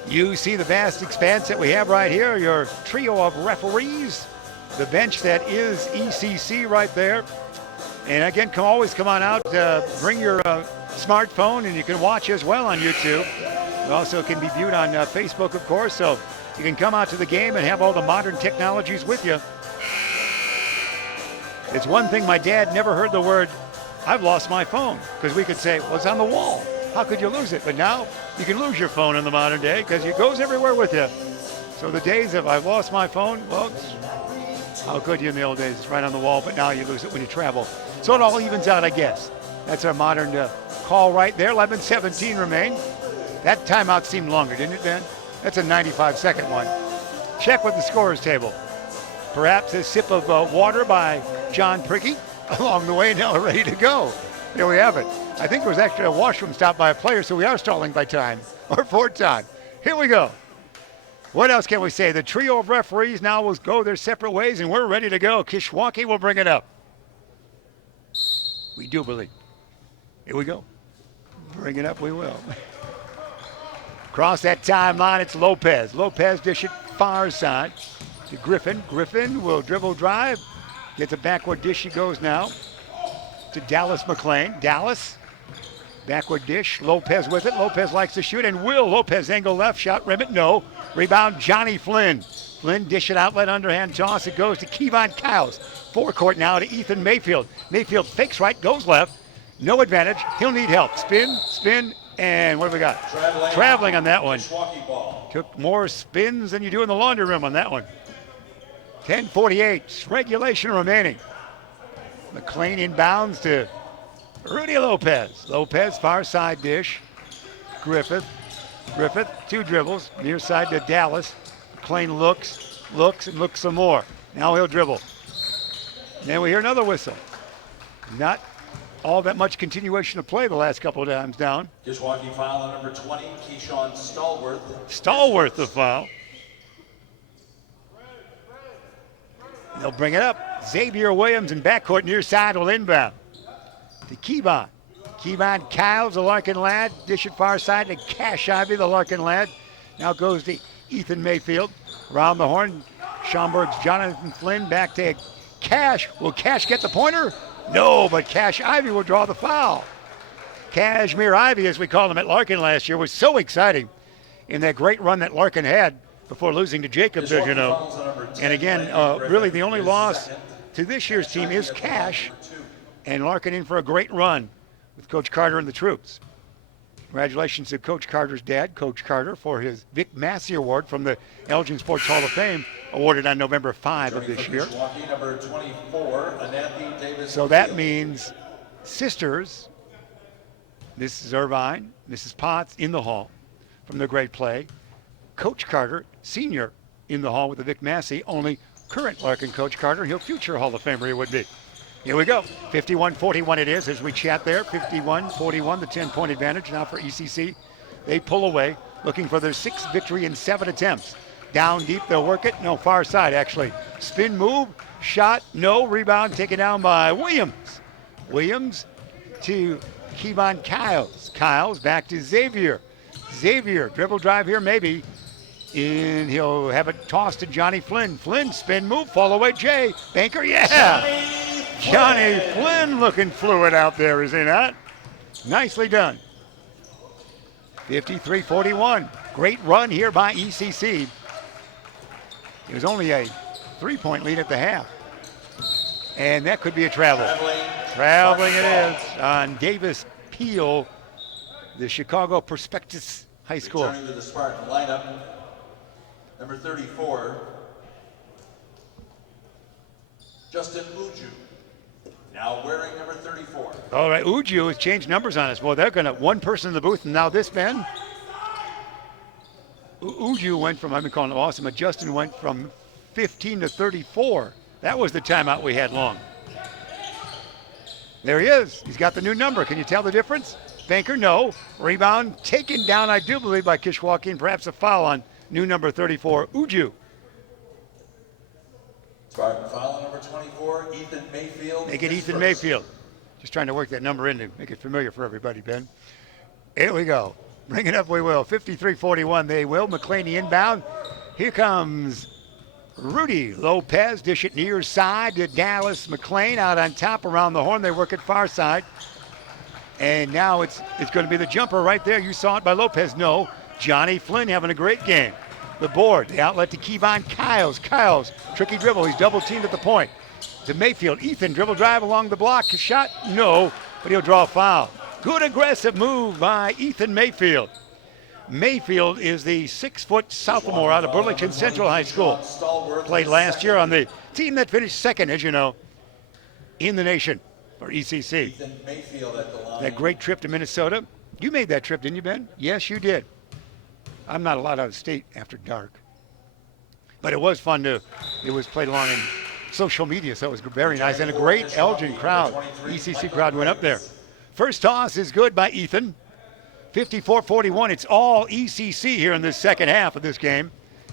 You see the vast expanse that we have right here, your trio of referees, the bench that is ECC right there. And again, always come on out, bring your smartphone, and you can watch as well on YouTube. It also can be viewed on Facebook, of course, so you can come out to the game and have all the modern technologies with you. It's one thing my dad never heard the word, I've lost my phone, because we could say, well, it's on the wall. How could you lose it? But now you can lose your phone in the modern day because it goes everywhere with you. So the days of I've lost my phone, well, how could you in the old days? It's right on the wall, but now you lose it when you travel. So it all evens out, I guess. That's our modern call right there. 11:17 remain. That timeout seemed longer, didn't it, Ben? That's a 95-second one. Check with the scorer's table. Perhaps a sip of water by John Prickey along the way. Now we're ready to go. There we have it. I think there was actually a washroom stop by a player, so we are stalling by time, or for time. Here we go. What else can we say? The trio of referees now will go their separate ways, and we're ready to go. Kishwaukee will bring it up. We do believe. Here we go. Bring it up, we will. Across that timeline, it's Lopez. Lopez dish it far side to Griffin. Griffin will dribble drive. Gets a backward dish. He goes now to Dallas McLean. Dallas, backward dish. Lopez with it. Lopez likes to shoot, and will. Lopez angle left, shot rim it, no. Rebound, Johnny Flynn. Flynn dish it outlet, underhand toss. It goes to Kevon Kyles. Forecourt now to Ethan Mayfield. Mayfield fakes right, goes left. No advantage. He'll need help. Spin, and what have we got? Traveling on that one. Took more spins than you do in the laundry room on that one. 10:48, regulation remaining. McLean inbounds to Rudy Lopez. Lopez, far side dish. Griffith, 2 dribbles, near side to Dallas. McLean looks, and looks some more. Now he'll dribble. And then we hear another whistle. Not all that much continuation of play the last couple of times down. Kishwaukee foul on number 20, Keyshawn Stallworth. Stallworth the foul. They'll bring it up. Xavier Williams in backcourt near side will inbound. To Keybon. Keybon Kyles, the Larkin lad. Dish it far side to Cash Ivy, the Larkin lad. Now goes to Ethan Mayfield. Around the horn, Schaumburg's Jonathan Flynn back to Cash. Will Cash get the pointer? No, but Cash Ivy will draw the foul. Cashmere Ivy, as we called him at Larkin last year, was so exciting in that great run that Larkin had before losing to Jacobs, as you know. And again, really the only loss to this year's team is Cash, and Larkin in for a great run with Coach Carter and the troops. Congratulations to Coach Carter's dad, Coach Carter, for his Vic Massey Award from the Elgin Sports Hall of Fame, awarded on November 5 of this year. Number 24, Ananthi Davis. So that means sisters, Mrs. Irvine, Mrs. Potts in the hall from the great play. Coach Carter, senior, in the hall with the Vic Massey, only current Larkin Coach Carter. He'll future Hall of Famer he would be. Here we go. 51-41 it is as we chat there. 51-41, the 10-point advantage now for ECC. They pull away, looking for their 6th victory in 7 attempts. Down deep, they'll work it. No, far side, actually. Spin move, shot, no. Rebound taken down by Williams. Williams to Keybon Kyles. Kyles back to Xavier. Xavier, dribble drive here, maybe. And he'll have it tossed to Johnny Flynn. Flynn, spin move, fall away, Jay. Banker, yeah. Johnny Flynn looking fluid out there, is he not? Nicely done. 53-41. Great run here by ECC. It was only a 3-point lead at the half. And that could be a travel. Traveling it is on Davis Peel, the Chicago Prospectus High School. Returning to the Spartan lineup, number 34, Justin Uju. Now wearing number 34. All right, Uju has changed numbers on us. Well, they're going to one person in the booth, and now this man. Uju went from, I've been calling him awesome, but Justin went from 15 to 34. That was the timeout we had long. There he is. He's got the new number. Can you tell the difference? Banker, no. Rebound taken down, I do believe, by Kishwaukee, and perhaps a foul on new number 34, Uju. Spartan foul number 24, Ethan Mayfield. Make it Ethan Mayfield. Just trying to work that number in to make it familiar for everybody, Ben. Here we go. Bring it up, we will. 53-41, they will. McClaney inbound. Here comes Rudy Lopez. Dish it near side to Dallas McLean out on top around the horn. They work it far side. And now it's going to be the jumper right there. You saw it by Lopez. No. Johnny Flynn having a great game. The board, the outlet to Keybon Kyles. Kyles, tricky dribble. He's double teamed at the point. To Mayfield. Ethan, dribble drive along the block. Shot? No. But he'll draw a foul. Good aggressive move by Ethan Mayfield. Mayfield is the 6-foot sophomore out of Burlington Central High School. Played last year on the team that finished second, as you know, in the nation for ECC. Ethan Mayfield at the line. That great trip to Minnesota. You made that trip, didn't you, Ben? Yes, you did. I'm not allowed out of state after dark. But it was fun to, it was played along in social media, so it was very nice. And a great Elgin crowd. ECC crowd went up there. First toss is good by Ethan. 54-41. It's all ECC here in this second half of this game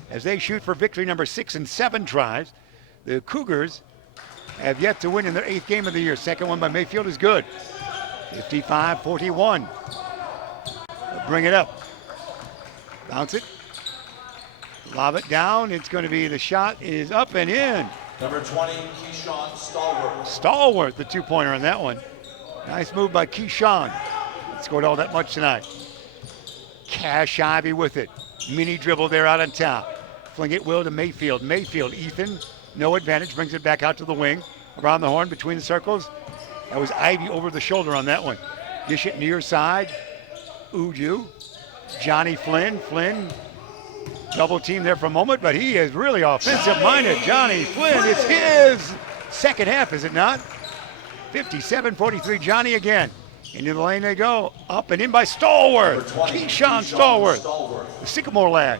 as they shoot for victory number 6 and 7 tries. The Cougars have yet to win in their 8th game of the year. Second one by Mayfield is good. 55-41. Bring it up. Bounce it. Lob it down. It's going to be, the shot is up and in. Number 20, Keyshawn Stallworth. Stallworth, the 2-pointer on that one. Nice move by Keyshawn. Scored all that much tonight. Cash Ivy with it. Mini dribble there out on top. Fling it will to Mayfield. Mayfield, Ethan, no advantage. Brings it back out to the wing. Around the horn, between the circles. That was Ivy over the shoulder on that one. Dish it near side. Uju. Johnny Flynn. Flynn, double team there for a moment, but he is really offensive-minded. Johnny Flynn, it's his second half, is it not? 57-43, Johnny again. Into the lane they go. Up and in by Stallworth. Keyshawn Stallworth. The Sycamore lad.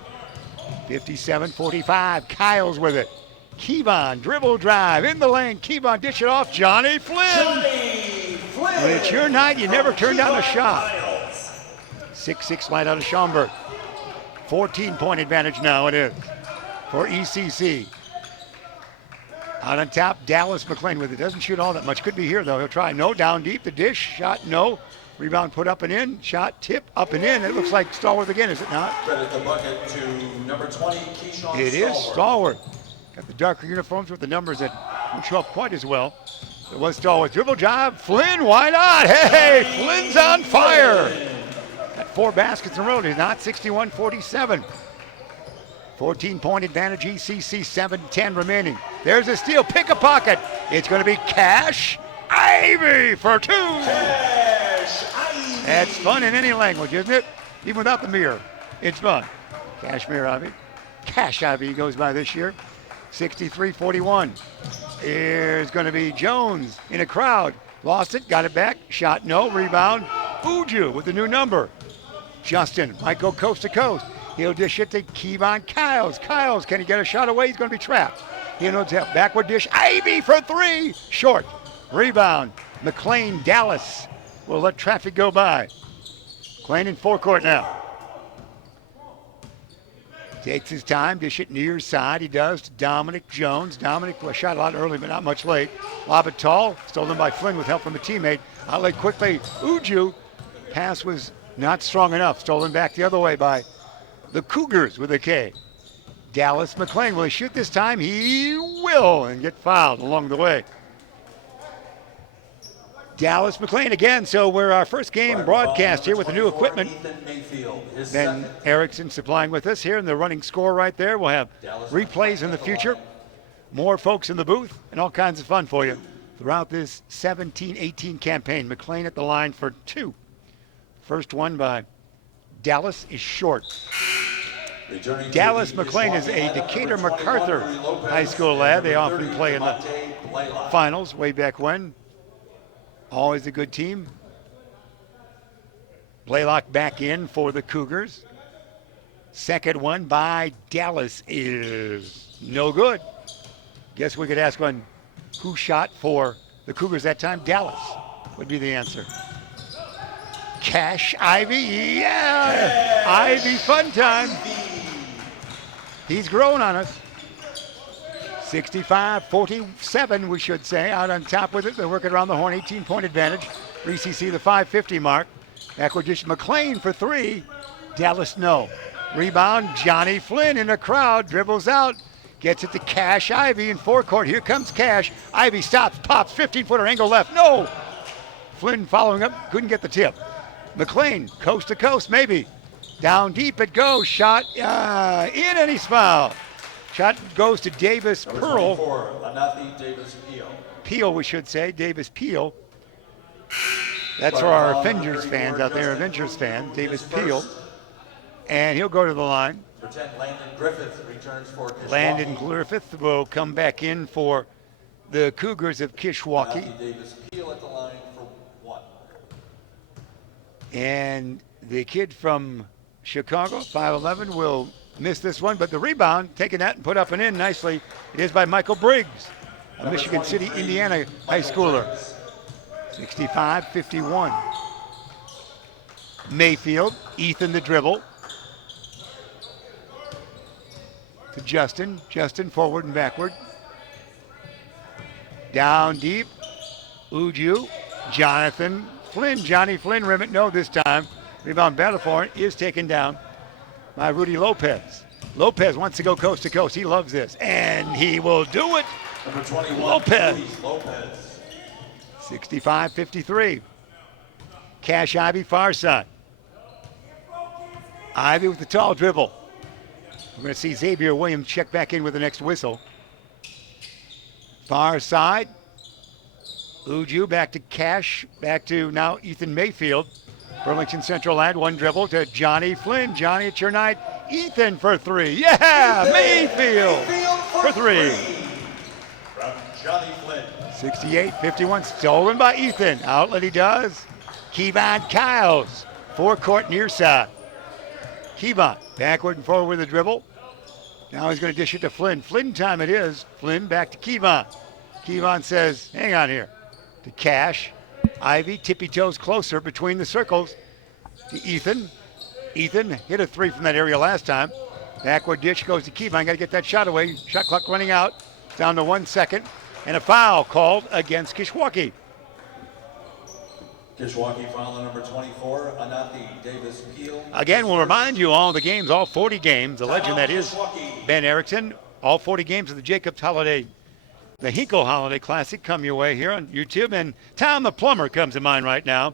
57-45. Kyle's with it. Kevon, dribble drive. In the lane. Kevon, dish it off. Johnny Flynn. When it's your night, you never turn down a shot. 6-6 slide out of Schaumburg. 14-point advantage now it is for ECC. Out on top, Dallas McLean with it. Doesn't shoot all that much. Could be here, though. He'll try. No, down deep. The dish. Shot, no. Rebound put up and in. Shot, tip, up and in. It looks like Stallworth again, is it not? Credit the bucket to number 20, Keyshawn It is Stallworth. Got the darker uniforms with the numbers that don't show up quite as well. It was Stallworth. Dribble job. Flynn, why not? Hey, Flynn's on fire. Got 4 baskets in a row. He's not 61-47. 14-point advantage, ECC, 7-10 remaining. There's a steal, pick a pocket. It's going to be Cash Ivy for 2. That's fun in any language, isn't it? Even without the mirror, it's fun. Cashmere Ivy. Cash Ivy goes by this year. 63-41. Here's going to be Jones in a crowd. Lost it, got it back. Shot, no. Rebound. Uju with the new number. Justin might go coast to coast. He'll dish it to Kevon Kyles. Kyles, can he get a shot away? He's going to be trapped. He'll no tap. Backward dish. Ivy for 3. Short. Rebound. McLean Dallas will let traffic go by. McLean in forecourt now. Takes his time. Dish it near side. He does to Dominic Jones. Dominic shot a lot early, but not much late. Lob it tall. Stolen by Flynn with help from a teammate. Outlet quickly. Uju. Pass was not strong enough. Stolen back the other way by the Cougars with a K. Dallas McLean, will he shoot this time? He will, and get fouled along the way. Dallas McLean again, so we're our first game broadcast here with the new equipment. Ben Erickson supplying with us here, and the running score right there. We'll have replays in the future, more folks in the booth, and all kinds of fun for you throughout this 17-18 campaign. McLean at the line for 2. First one by Dallas is short. Dallas McLean is a Decatur MacArthur high school lad. They often play in the finals way back when. Always a good team. Blaylock back in for the Cougars. Second one by Dallas is no good. Guess we could ask one, who shot for the Cougars that time? Dallas would be the answer. Cash Ivy, yeah! Ivy fun time. He's grown on us. 65-47, we should say. Out on top with it. They're working around the horn. 18-point advantage. For ECC, the 5:50 mark. Backward dish McLean for 3. Dallas, no. Rebound, Johnny Flynn in the crowd. Dribbles out. Gets it to Cash Ivy in forecourt. Here comes Cash. Ivy stops, pops. 15-footer angle left. No! Flynn following up. Couldn't get the tip. McLean, coast to coast, maybe. Down deep it goes. Shot in, and he's fouled. Shot goes to Davis Pearl. Peel, we should say. Davis Peel. That's for our Avengers fans out there. Avengers fan. Davis Peel. And he'll go to the line. Landon Griffith returns for Kishwaukee. Landon Griffith will come back in for the Cougars of Kishwaukee. Davis Peel at the line for 1. And the kid from Chicago, 5'11", will miss this one, but the rebound, taking that and put up and in nicely, it is by Michael Briggs, a Michigan City, Indiana high schooler. 65-51. Mayfield, Ethan the dribble. To Justin. Justin forward and backward. Down deep. Uju. Jonathan Flynn. Johnny Flynn, rim it, no this time. Rebound battle for it is taken down by Rudy Lopez. Lopez wants to go coast to coast. He loves this. And he will do it. Number 21, Lopez. 65-53. Cash Ivy, far side. Ivy with the tall dribble. We're going to see Xavier Williams check back in with the next whistle. Far side. Uju back to Cash. Back to now Ethan Mayfield. Burlington Central lad, one dribble to Johnny Flynn. Johnny, it's your night. Ethan for 3. Yeah, Mayfield for 3. From Johnny Flynn. 68-51, stolen by Ethan. Outlet he does. Kevon Kyles, forecourt near side. Kevon backward and forward with a dribble. Now he's going to dish it to Flynn. Flynn time it is. Flynn back to Kevon. Kevon says, hang on here. To Cash. Ivy tippy toes closer between the circles to Ethan. Ethan hit a three from that area last time. Backward dish goes to Kevon. Got to get that shot away. Shot clock running out. Down to 1 second. And a foul called against Kishwaukee. Kishwaukee foul on number 24, Ananthi Davis Peel. Again, we'll remind you all the games, all 40 games. The legend that is Ben Erickson. All 40 games of the Jacobs Holiday, the Hinkle Holiday Classic come your way here on YouTube. And Tom the Plumber comes to mind right now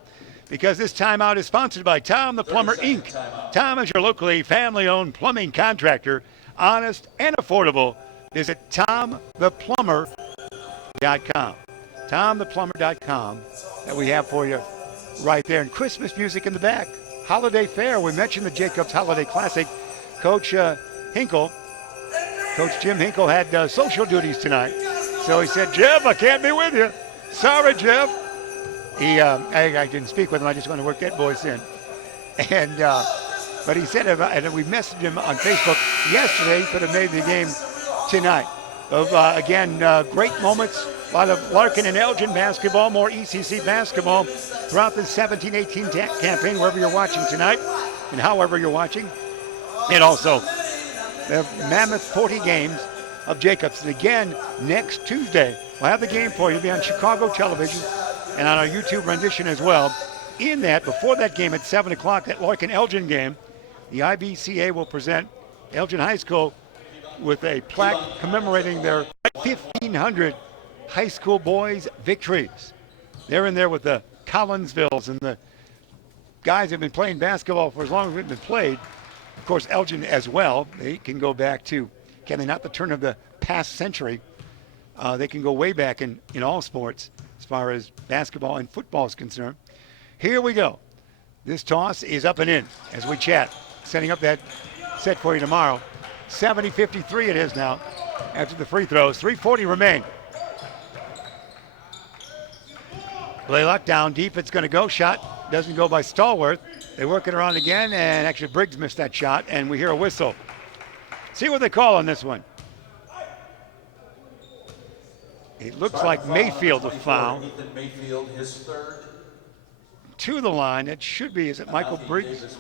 because this timeout is sponsored by Tom the Plumber, Inc. Tom is your locally family-owned plumbing contractor, honest and affordable. Visit TomThePlumber.com. TomThePlumber.com that we have for you right there. And Christmas music in the back. Holiday Fair. We mentioned the Jacobs Holiday Classic. Coach Hinkle, Coach Jim Hinkle had social duties tonight. So he said, Jeff, I can't be with you. Sorry, Jeff. I didn't speak with him. I just want to work that voice in. And but he said, and we messaged him on Facebook yesterday, he could have made the game tonight. Again, great moments. A lot of Larkin and Elgin basketball, more ECC basketball throughout the 17-18 campaign, wherever you're watching tonight and however you're watching. And also the mammoth 40 games of Jacobs. And again, next Tuesday, we'll have the game for you. It'll be on Chicago television and on our YouTube rendition as well. In that, before that game at 7 o'clock, that Larkin-Elgin game, the IBCA will present Elgin High School with a plaque commemorating their 1,500 high school boys' victories. They're in there with the Collinsvilles and the guys have been playing basketball for as long as we've been played. Of course, Elgin as well. They can go back to, can they not the turn of the past century? They can go way back in all sports as far as basketball and football is concerned. Here we go. This toss is up and in as we chat. Setting up that set for you tomorrow. 70-53 it is now after the free throws. 3:40 remain. Blaylock down deep. It's going to go. Shot doesn't go by Stallworth. They work it around again, and actually Briggs missed that shot, and we hear a whistle. See what they call on this one. It looks like Mayfield a foul. Ethan Mayfield, his third. To the line. It should be. Is it Michael Briggs?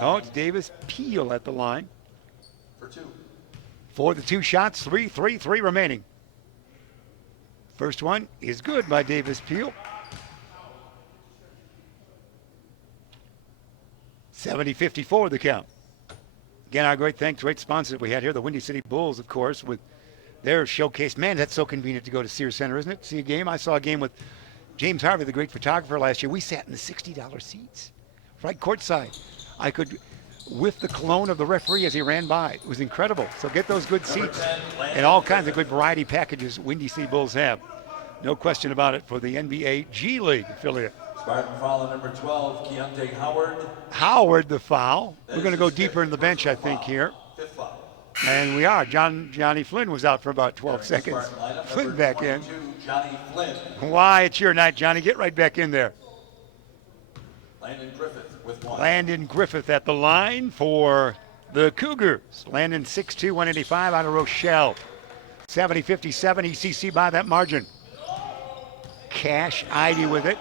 Oh, it's Davis Peel at the line. For two. For the two shots, 3 remaining. First one is good by Davis Peel. 70-54 the count. Again, our great thanks, great sponsors that we had here, the Windy City Bulls, of course, with their showcase. Man, that's so convenient to go to Sears Center, isn't it? See a game? I saw a game with James Harvey, the great photographer, last year. We sat in the $60 seats, right courtside. I could whiff the cologne of the referee as he ran by. It was incredible. So get those good seats and all kinds of good variety packages Windy City Bulls have. No question about it for the NBA G League affiliate. Spartan foul on number 12, Keontae Howard. Howard the foul. We're going to go deeper in the bench, I think, here. Fifth foul. And we are. Johnny Flynn was out for about 12 seconds. Flynn back in. Johnny Flynn. Why, it's your night, Johnny. Get right back in there. Landon Griffith with one. Landon Griffith at the line for the Cougars. Landon 6'2", 185 out of Rochelle. 70-57 ECC by that margin. Cash Ivy with it.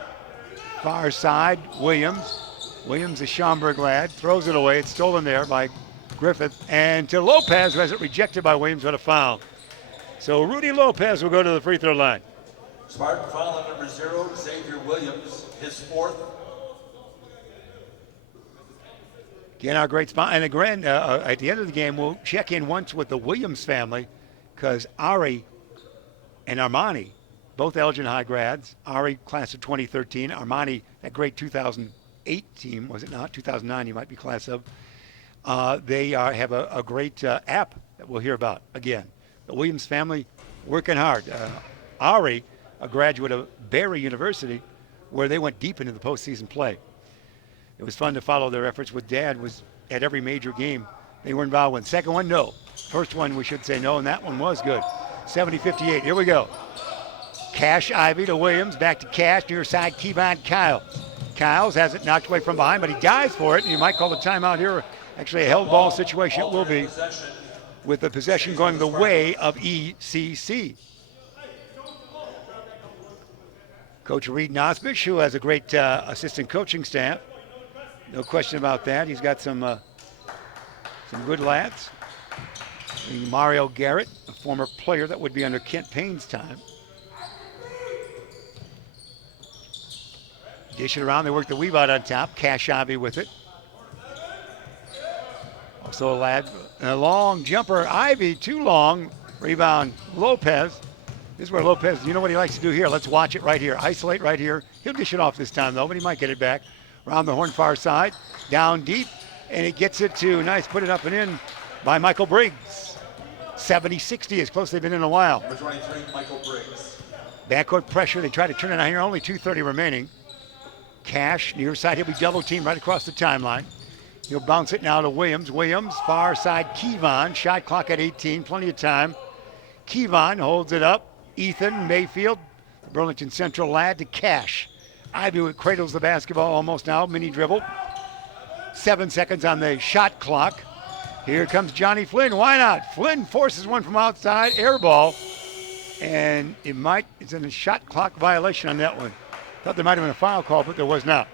Far side, Williams. Williams, a Schaumburg lad, throws it away. It's stolen there by Griffith. And to Lopez, who has it rejected by Williams, what a foul. So Rudy Lopez will go to the free throw line. Spartan foul on number 0, Xavier Williams, his fourth. Again, our great spot. And again, at the end of the game, we'll check in once with the Williams family because Ari and Armani, both Elgin High grads. Ari, class of 2013. Armani, that great 2008 team, was it not? 2009, he might be class of. They have a great app that we'll hear about again. The Williams family working hard. Ari, a graduate of Barry University, where they went deep into the postseason play. It was fun to follow their efforts with Dad was at every major game. They were involved in. Second one, no. First one, we should say no, and that one was good. 70-58. Here we go. Cash Ivy to Williams. Back to Cash. Near side, Kevon Kyle. Kyles has it knocked away from behind, but he dives for it, and you might call the timeout here. Actually, a held ball situation it will be, with the possession going the way of ECC. Coach Reed Nosbish, who has a great assistant coaching staff. No question about that. He's got some good lads. Mario Garrett, a former player that would be under Kent Payne's time. Dish it around. They work the weave out on top. Kashavi with it. Also a long jumper. Ivy, too long. Rebound, Lopez. This is where Lopez, you know what he likes to do here. Let's watch it right here. Isolate right here. He'll dish it off this time, though, but he might get it back. Around the horn far side. Down deep. And he gets it to, nice, put it up and in by Michael Briggs. 70-60, as close as they've been in a while. Number 23, Michael Briggs. Backcourt pressure. They try to turn it on here. Only 2:30 remaining. Cash, near side. He'll be double teamed right across the timeline. He'll bounce it now to Williams. Williams, far side, Kevon. Shot clock at 18. Plenty of time. Kevon holds it up. Ethan Mayfield, Burlington Central lad, to Cash. Ivy cradles the basketball almost now. Mini dribble. 7 seconds on the shot clock. Here comes Johnny Flynn. Why not? Flynn forces one from outside. Air ball. And it's in a shot clock violation on that one. Thought there might have been a foul call, but there was not.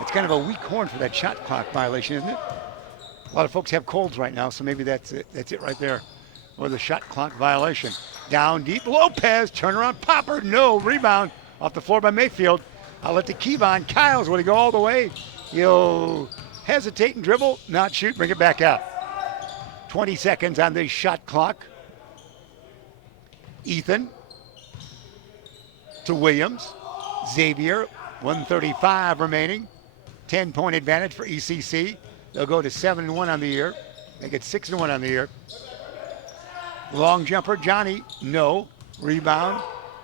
It's kind of a weak horn for that shot clock violation, isn't it? A lot of folks have colds right now, so maybe that's it. That's it right there. Or the shot clock violation. Down deep, Lopez, turnaround, popper, no, rebound off the floor by Mayfield. I'll let the Kevon. Kyles, will he go all the way? He'll hesitate and dribble, not shoot, bring it back out. 20 seconds on the shot clock. Ethan to Williams. Xavier, 1:35 remaining. 10-point advantage for ECC. They'll go to 7-1 on the year. They get 6-1 on the year. Long jumper, Johnny, no. Rebound,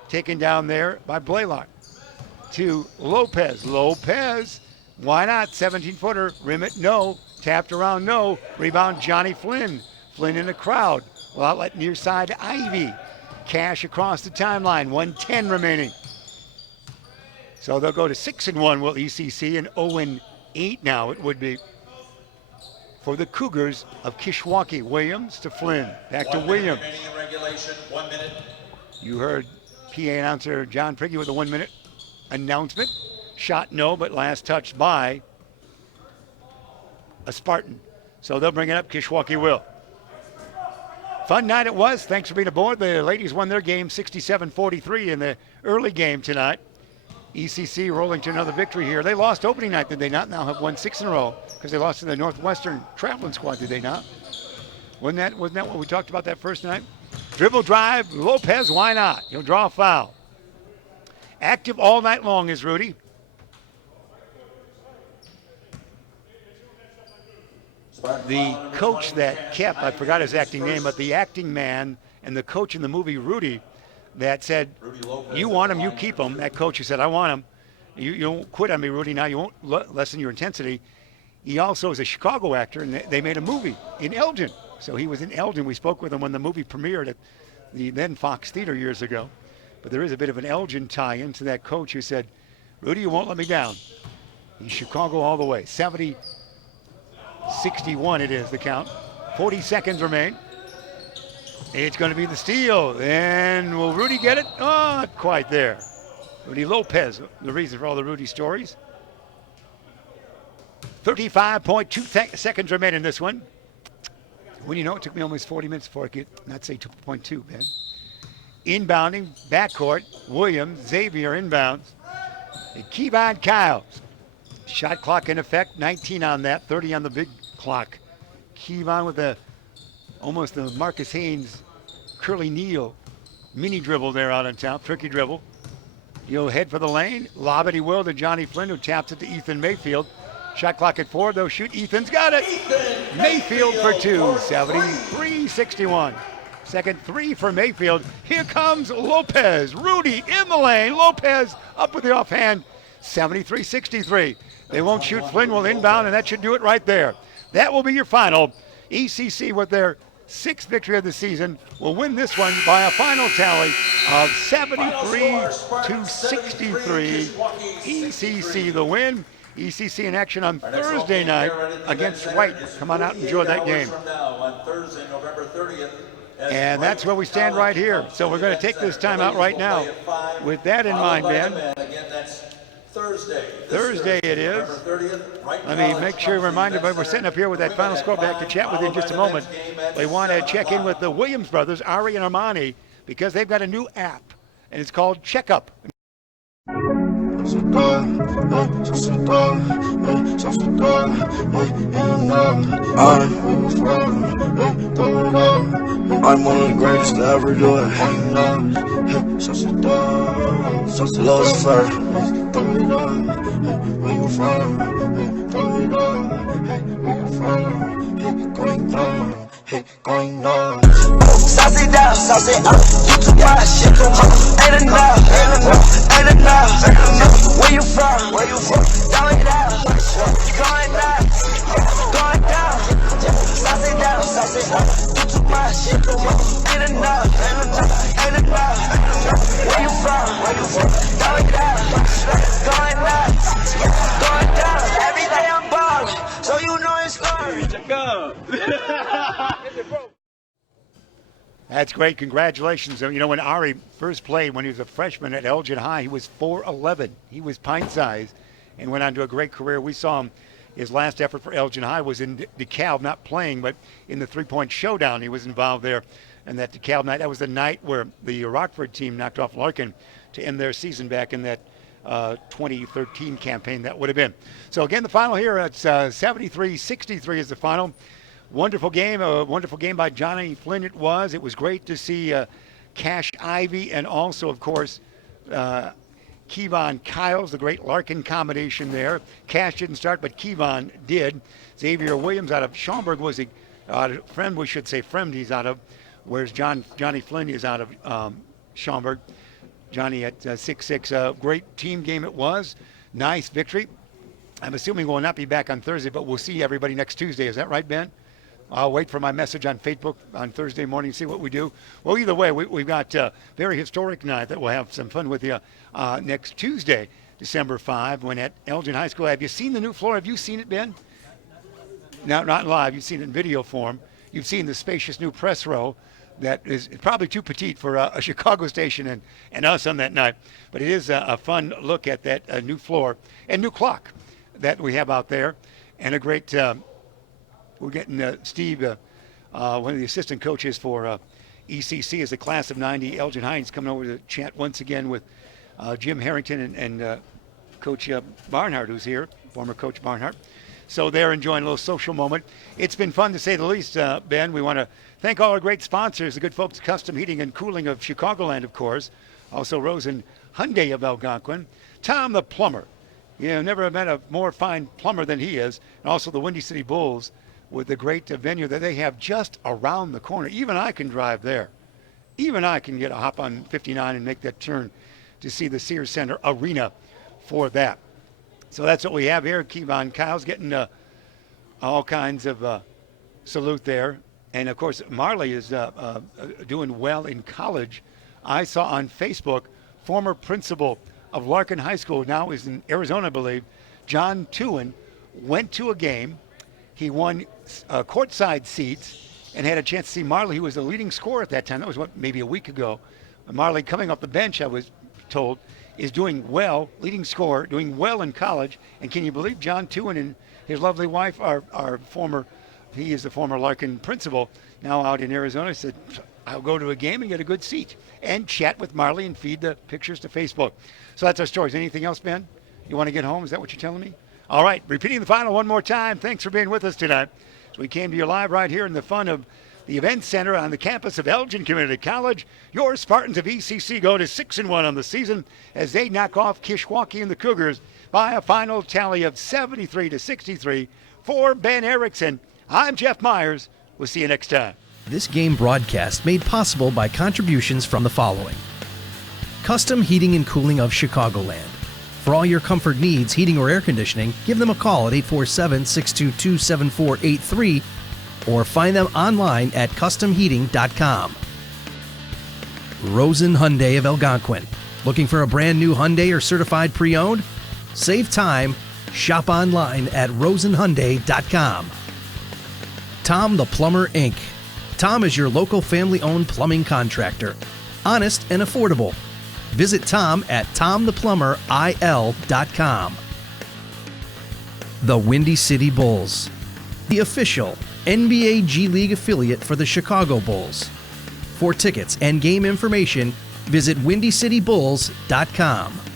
taken down there by Blaylock. To Lopez. Lopez, why not? 17-footer, rim it, no. Tapped around, no. Rebound, Johnny Flynn. Flynn in the crowd. Well, outlet near side, Ivy. Cash across the timeline, 1:10 remaining. So they'll go to 6-1, will ECC, and 0-8 now it would be for the Cougars of Kishwaukee. Williams to Flynn. Back to Williams. 1 minute remaining in regulation. 1 minute. You heard PA announcer John Prigge with a 1-minute announcement. Shot no, but last touched by a Spartan. So they'll bring it up. Kishwaukee will. Fun night it was. Thanks for being aboard. The ladies won their game 67-43 in the early game tonight. ECC rolling to another victory here. They lost opening night, did they not? Now have won 6 in a row because they lost to the Northwestern traveling squad, did they not? Wasn't that what we talked about that first night? Dribble drive, Lopez, why not? He'll draw a foul. Active all night long is Rudy. The coach that kept, I forgot his acting name, but the acting man and the coach in the movie Rudy that said, you want him, you keep him. That coach who said, I want him. You don't quit on me, Rudy, now you won't lessen your intensity. He also is a Chicago actor, and they made a movie in Elgin. So he was in Elgin. We spoke with him when the movie premiered at the then Fox Theater years ago. But there is a bit of an Elgin tie-in to that coach who said, Rudy, you won't let me down. He's Chicago all the way. 70-61 it is, the count. 40 seconds remain. It's going to be the steal. And will Rudy get it? Oh, not quite there. Rudy Lopez, the reason for all the Rudy stories. 35.2 seconds remain in this one. When you know, it took me almost 40 minutes before I could not say 2.2, Ben. Inbounding, backcourt, Williams, Xavier inbounds. And Kevon Kyles. Shot clock in effect, 19 on that, 30 on the big clock. Kevon with almost the Marcus Haynes, Curly Neal mini dribble there out on top, tricky dribble. He'll head for the lane, lob it he will to Johnny Flynn, who taps it to Ethan Mayfield. Shot clock at 4, they'll shoot, Ethan's got it. Mayfield for 2, 73-61. Second 3 for Mayfield. Here comes Lopez, Rudy in the lane, Lopez up with the offhand, 73-63. They won't shoot, Flynn will inbound, and that should do it right there. That will be your final. ECC with their sixth victory of the season, will win this one by a final tally of 73-63. ECC the win. ECC in action on Thursday night against Wright. Come on out and enjoy that game. And that's where we stand right here. So we're going to take this time out right now. With that in mind, Ben. Thursday it is. Let me make sure you're reminded, but we're sitting up here with that final score. Back to chat with you in just a moment. We want to check in with the Williams brothers, Ari and Armani, because they've got a new app, and it's called Checkup. I'm one of the greatest to ever do it. Lost fur. Sauce it down, sauce it up. You too much, shit too much. Ain't enough, ain't enough, ain't enough, ain't enough. Where you from? Where you from? Going down, going down, going down. Sauce it down, sauce it up. You too much, shit too much. Ain't enough, ain't enough, ain't enough, ain't enough. Where you from? Where you from? Going down, going down, going down. Every day I'm ballin', so you know it's glory. Check up. That's great. Congratulations. You know, when Ari first played, when he was a freshman at Elgin High, he was 4'11". He was pint-sized and went on to a great career. We saw him, his last effort for Elgin High was in DeKalb, not playing, but in the three-point showdown. He was involved there. And that DeKalb night, that was the night where the Rockford team knocked off Larkin to end their season back in that 2013 campaign that would have been. So, again, the final here, it's 73-63 is the final. Wonderful game, a wonderful game by Johnny Flynn it was. It was great to see Cash Ivy and also, of course, Kevon Kyles, the great Larkin combination there. Cash didn't start, but Kevon did. Xavier Williams out of Schaumburg was a friend, we should say friend he's out of, whereas Johnny Flynn is out of Schaumburg. Johnny at 6'6". Great team game it was. Nice victory. I'm assuming we'll not be back on Thursday, but we'll see everybody next Tuesday. Is that right, Ben? I'll wait for my message on Facebook on Thursday morning, see what we do. Well, either way, we've got a very historic night that we'll have some fun with you next Tuesday, December 5, when at Elgin High School. Have you seen the new floor? Have you seen it, Ben? No, not live. You've seen it in video form. You've seen the spacious new press row that is probably too petite for a Chicago station and us on that night. But it is a fun look at that new floor and new clock that we have out there, and a great we're getting Steve, one of the assistant coaches for ECC, is the class of 90. Elgin Hines coming over to chat once again with Jim Harrington and Coach Barnhart, who's here, former Coach Barnhart. So they're enjoying a little social moment. It's been fun to say the least, Ben. We want to thank all our great sponsors, the good folks at Custom Heating and Cooling of Chicagoland, of course. Also Rosen Hyundai of Algonquin. Tom the Plumber. You know, never met a more fine plumber than he is. And also the Windy City Bulls, with the great venue that they have just around the corner. Even I can drive there. Even I can get a hop on 59 and make that turn to see the Sears Center Arena for that. So that's what we have here. Kevon Kyles getting all kinds of salute there. And, of course, Marley is doing well in college. I saw on Facebook, former principal of Larkin High School, now is in Arizona, I believe, John Tewin, went to a game. He won courtside seats and had a chance to see Marley, who was the leading scorer at that time. That was, maybe a week ago. Marley, coming off the bench, I was told, is doing well, leading scorer, doing well in college. And can you believe John Tewin and his lovely wife are former, he is the former Larkin principal, now out in Arizona. Said, I'll go to a game and get a good seat and chat with Marley and feed the pictures to Facebook. So that's our stories. Anything else, Ben? You want to get home? Is that what you're telling me? All right, repeating the final one more time. Thanks for being with us tonight. So we came to you live right here in the fun of the Events Center on the campus of Elgin Community College. Your Spartans of ECC go to 6-1 on the season as they knock off Kishwaukee and the Kougars by a final tally of 73-63. For Ben Erickson, I'm Jeff Myers. We'll see you next time. This game broadcast made possible by contributions from the following: Custom Heating and Cooling of Chicagoland. For all your comfort needs, heating or air conditioning, give them a call at 847-622-7483 or find them online at customheating.com. Rosen Hyundai of Algonquin. Looking for a brand new Hyundai or certified pre-owned? Save time. Shop online at rosenhyundai.com. Tom the Plumber, Inc. Tom is your local family-owned plumbing contractor. Honest and affordable. Visit Tom at tomtheplumberil.com. The Windy City Bulls, the official NBA G League affiliate for the Chicago Bulls. For tickets and game information, visit windycitybulls.com.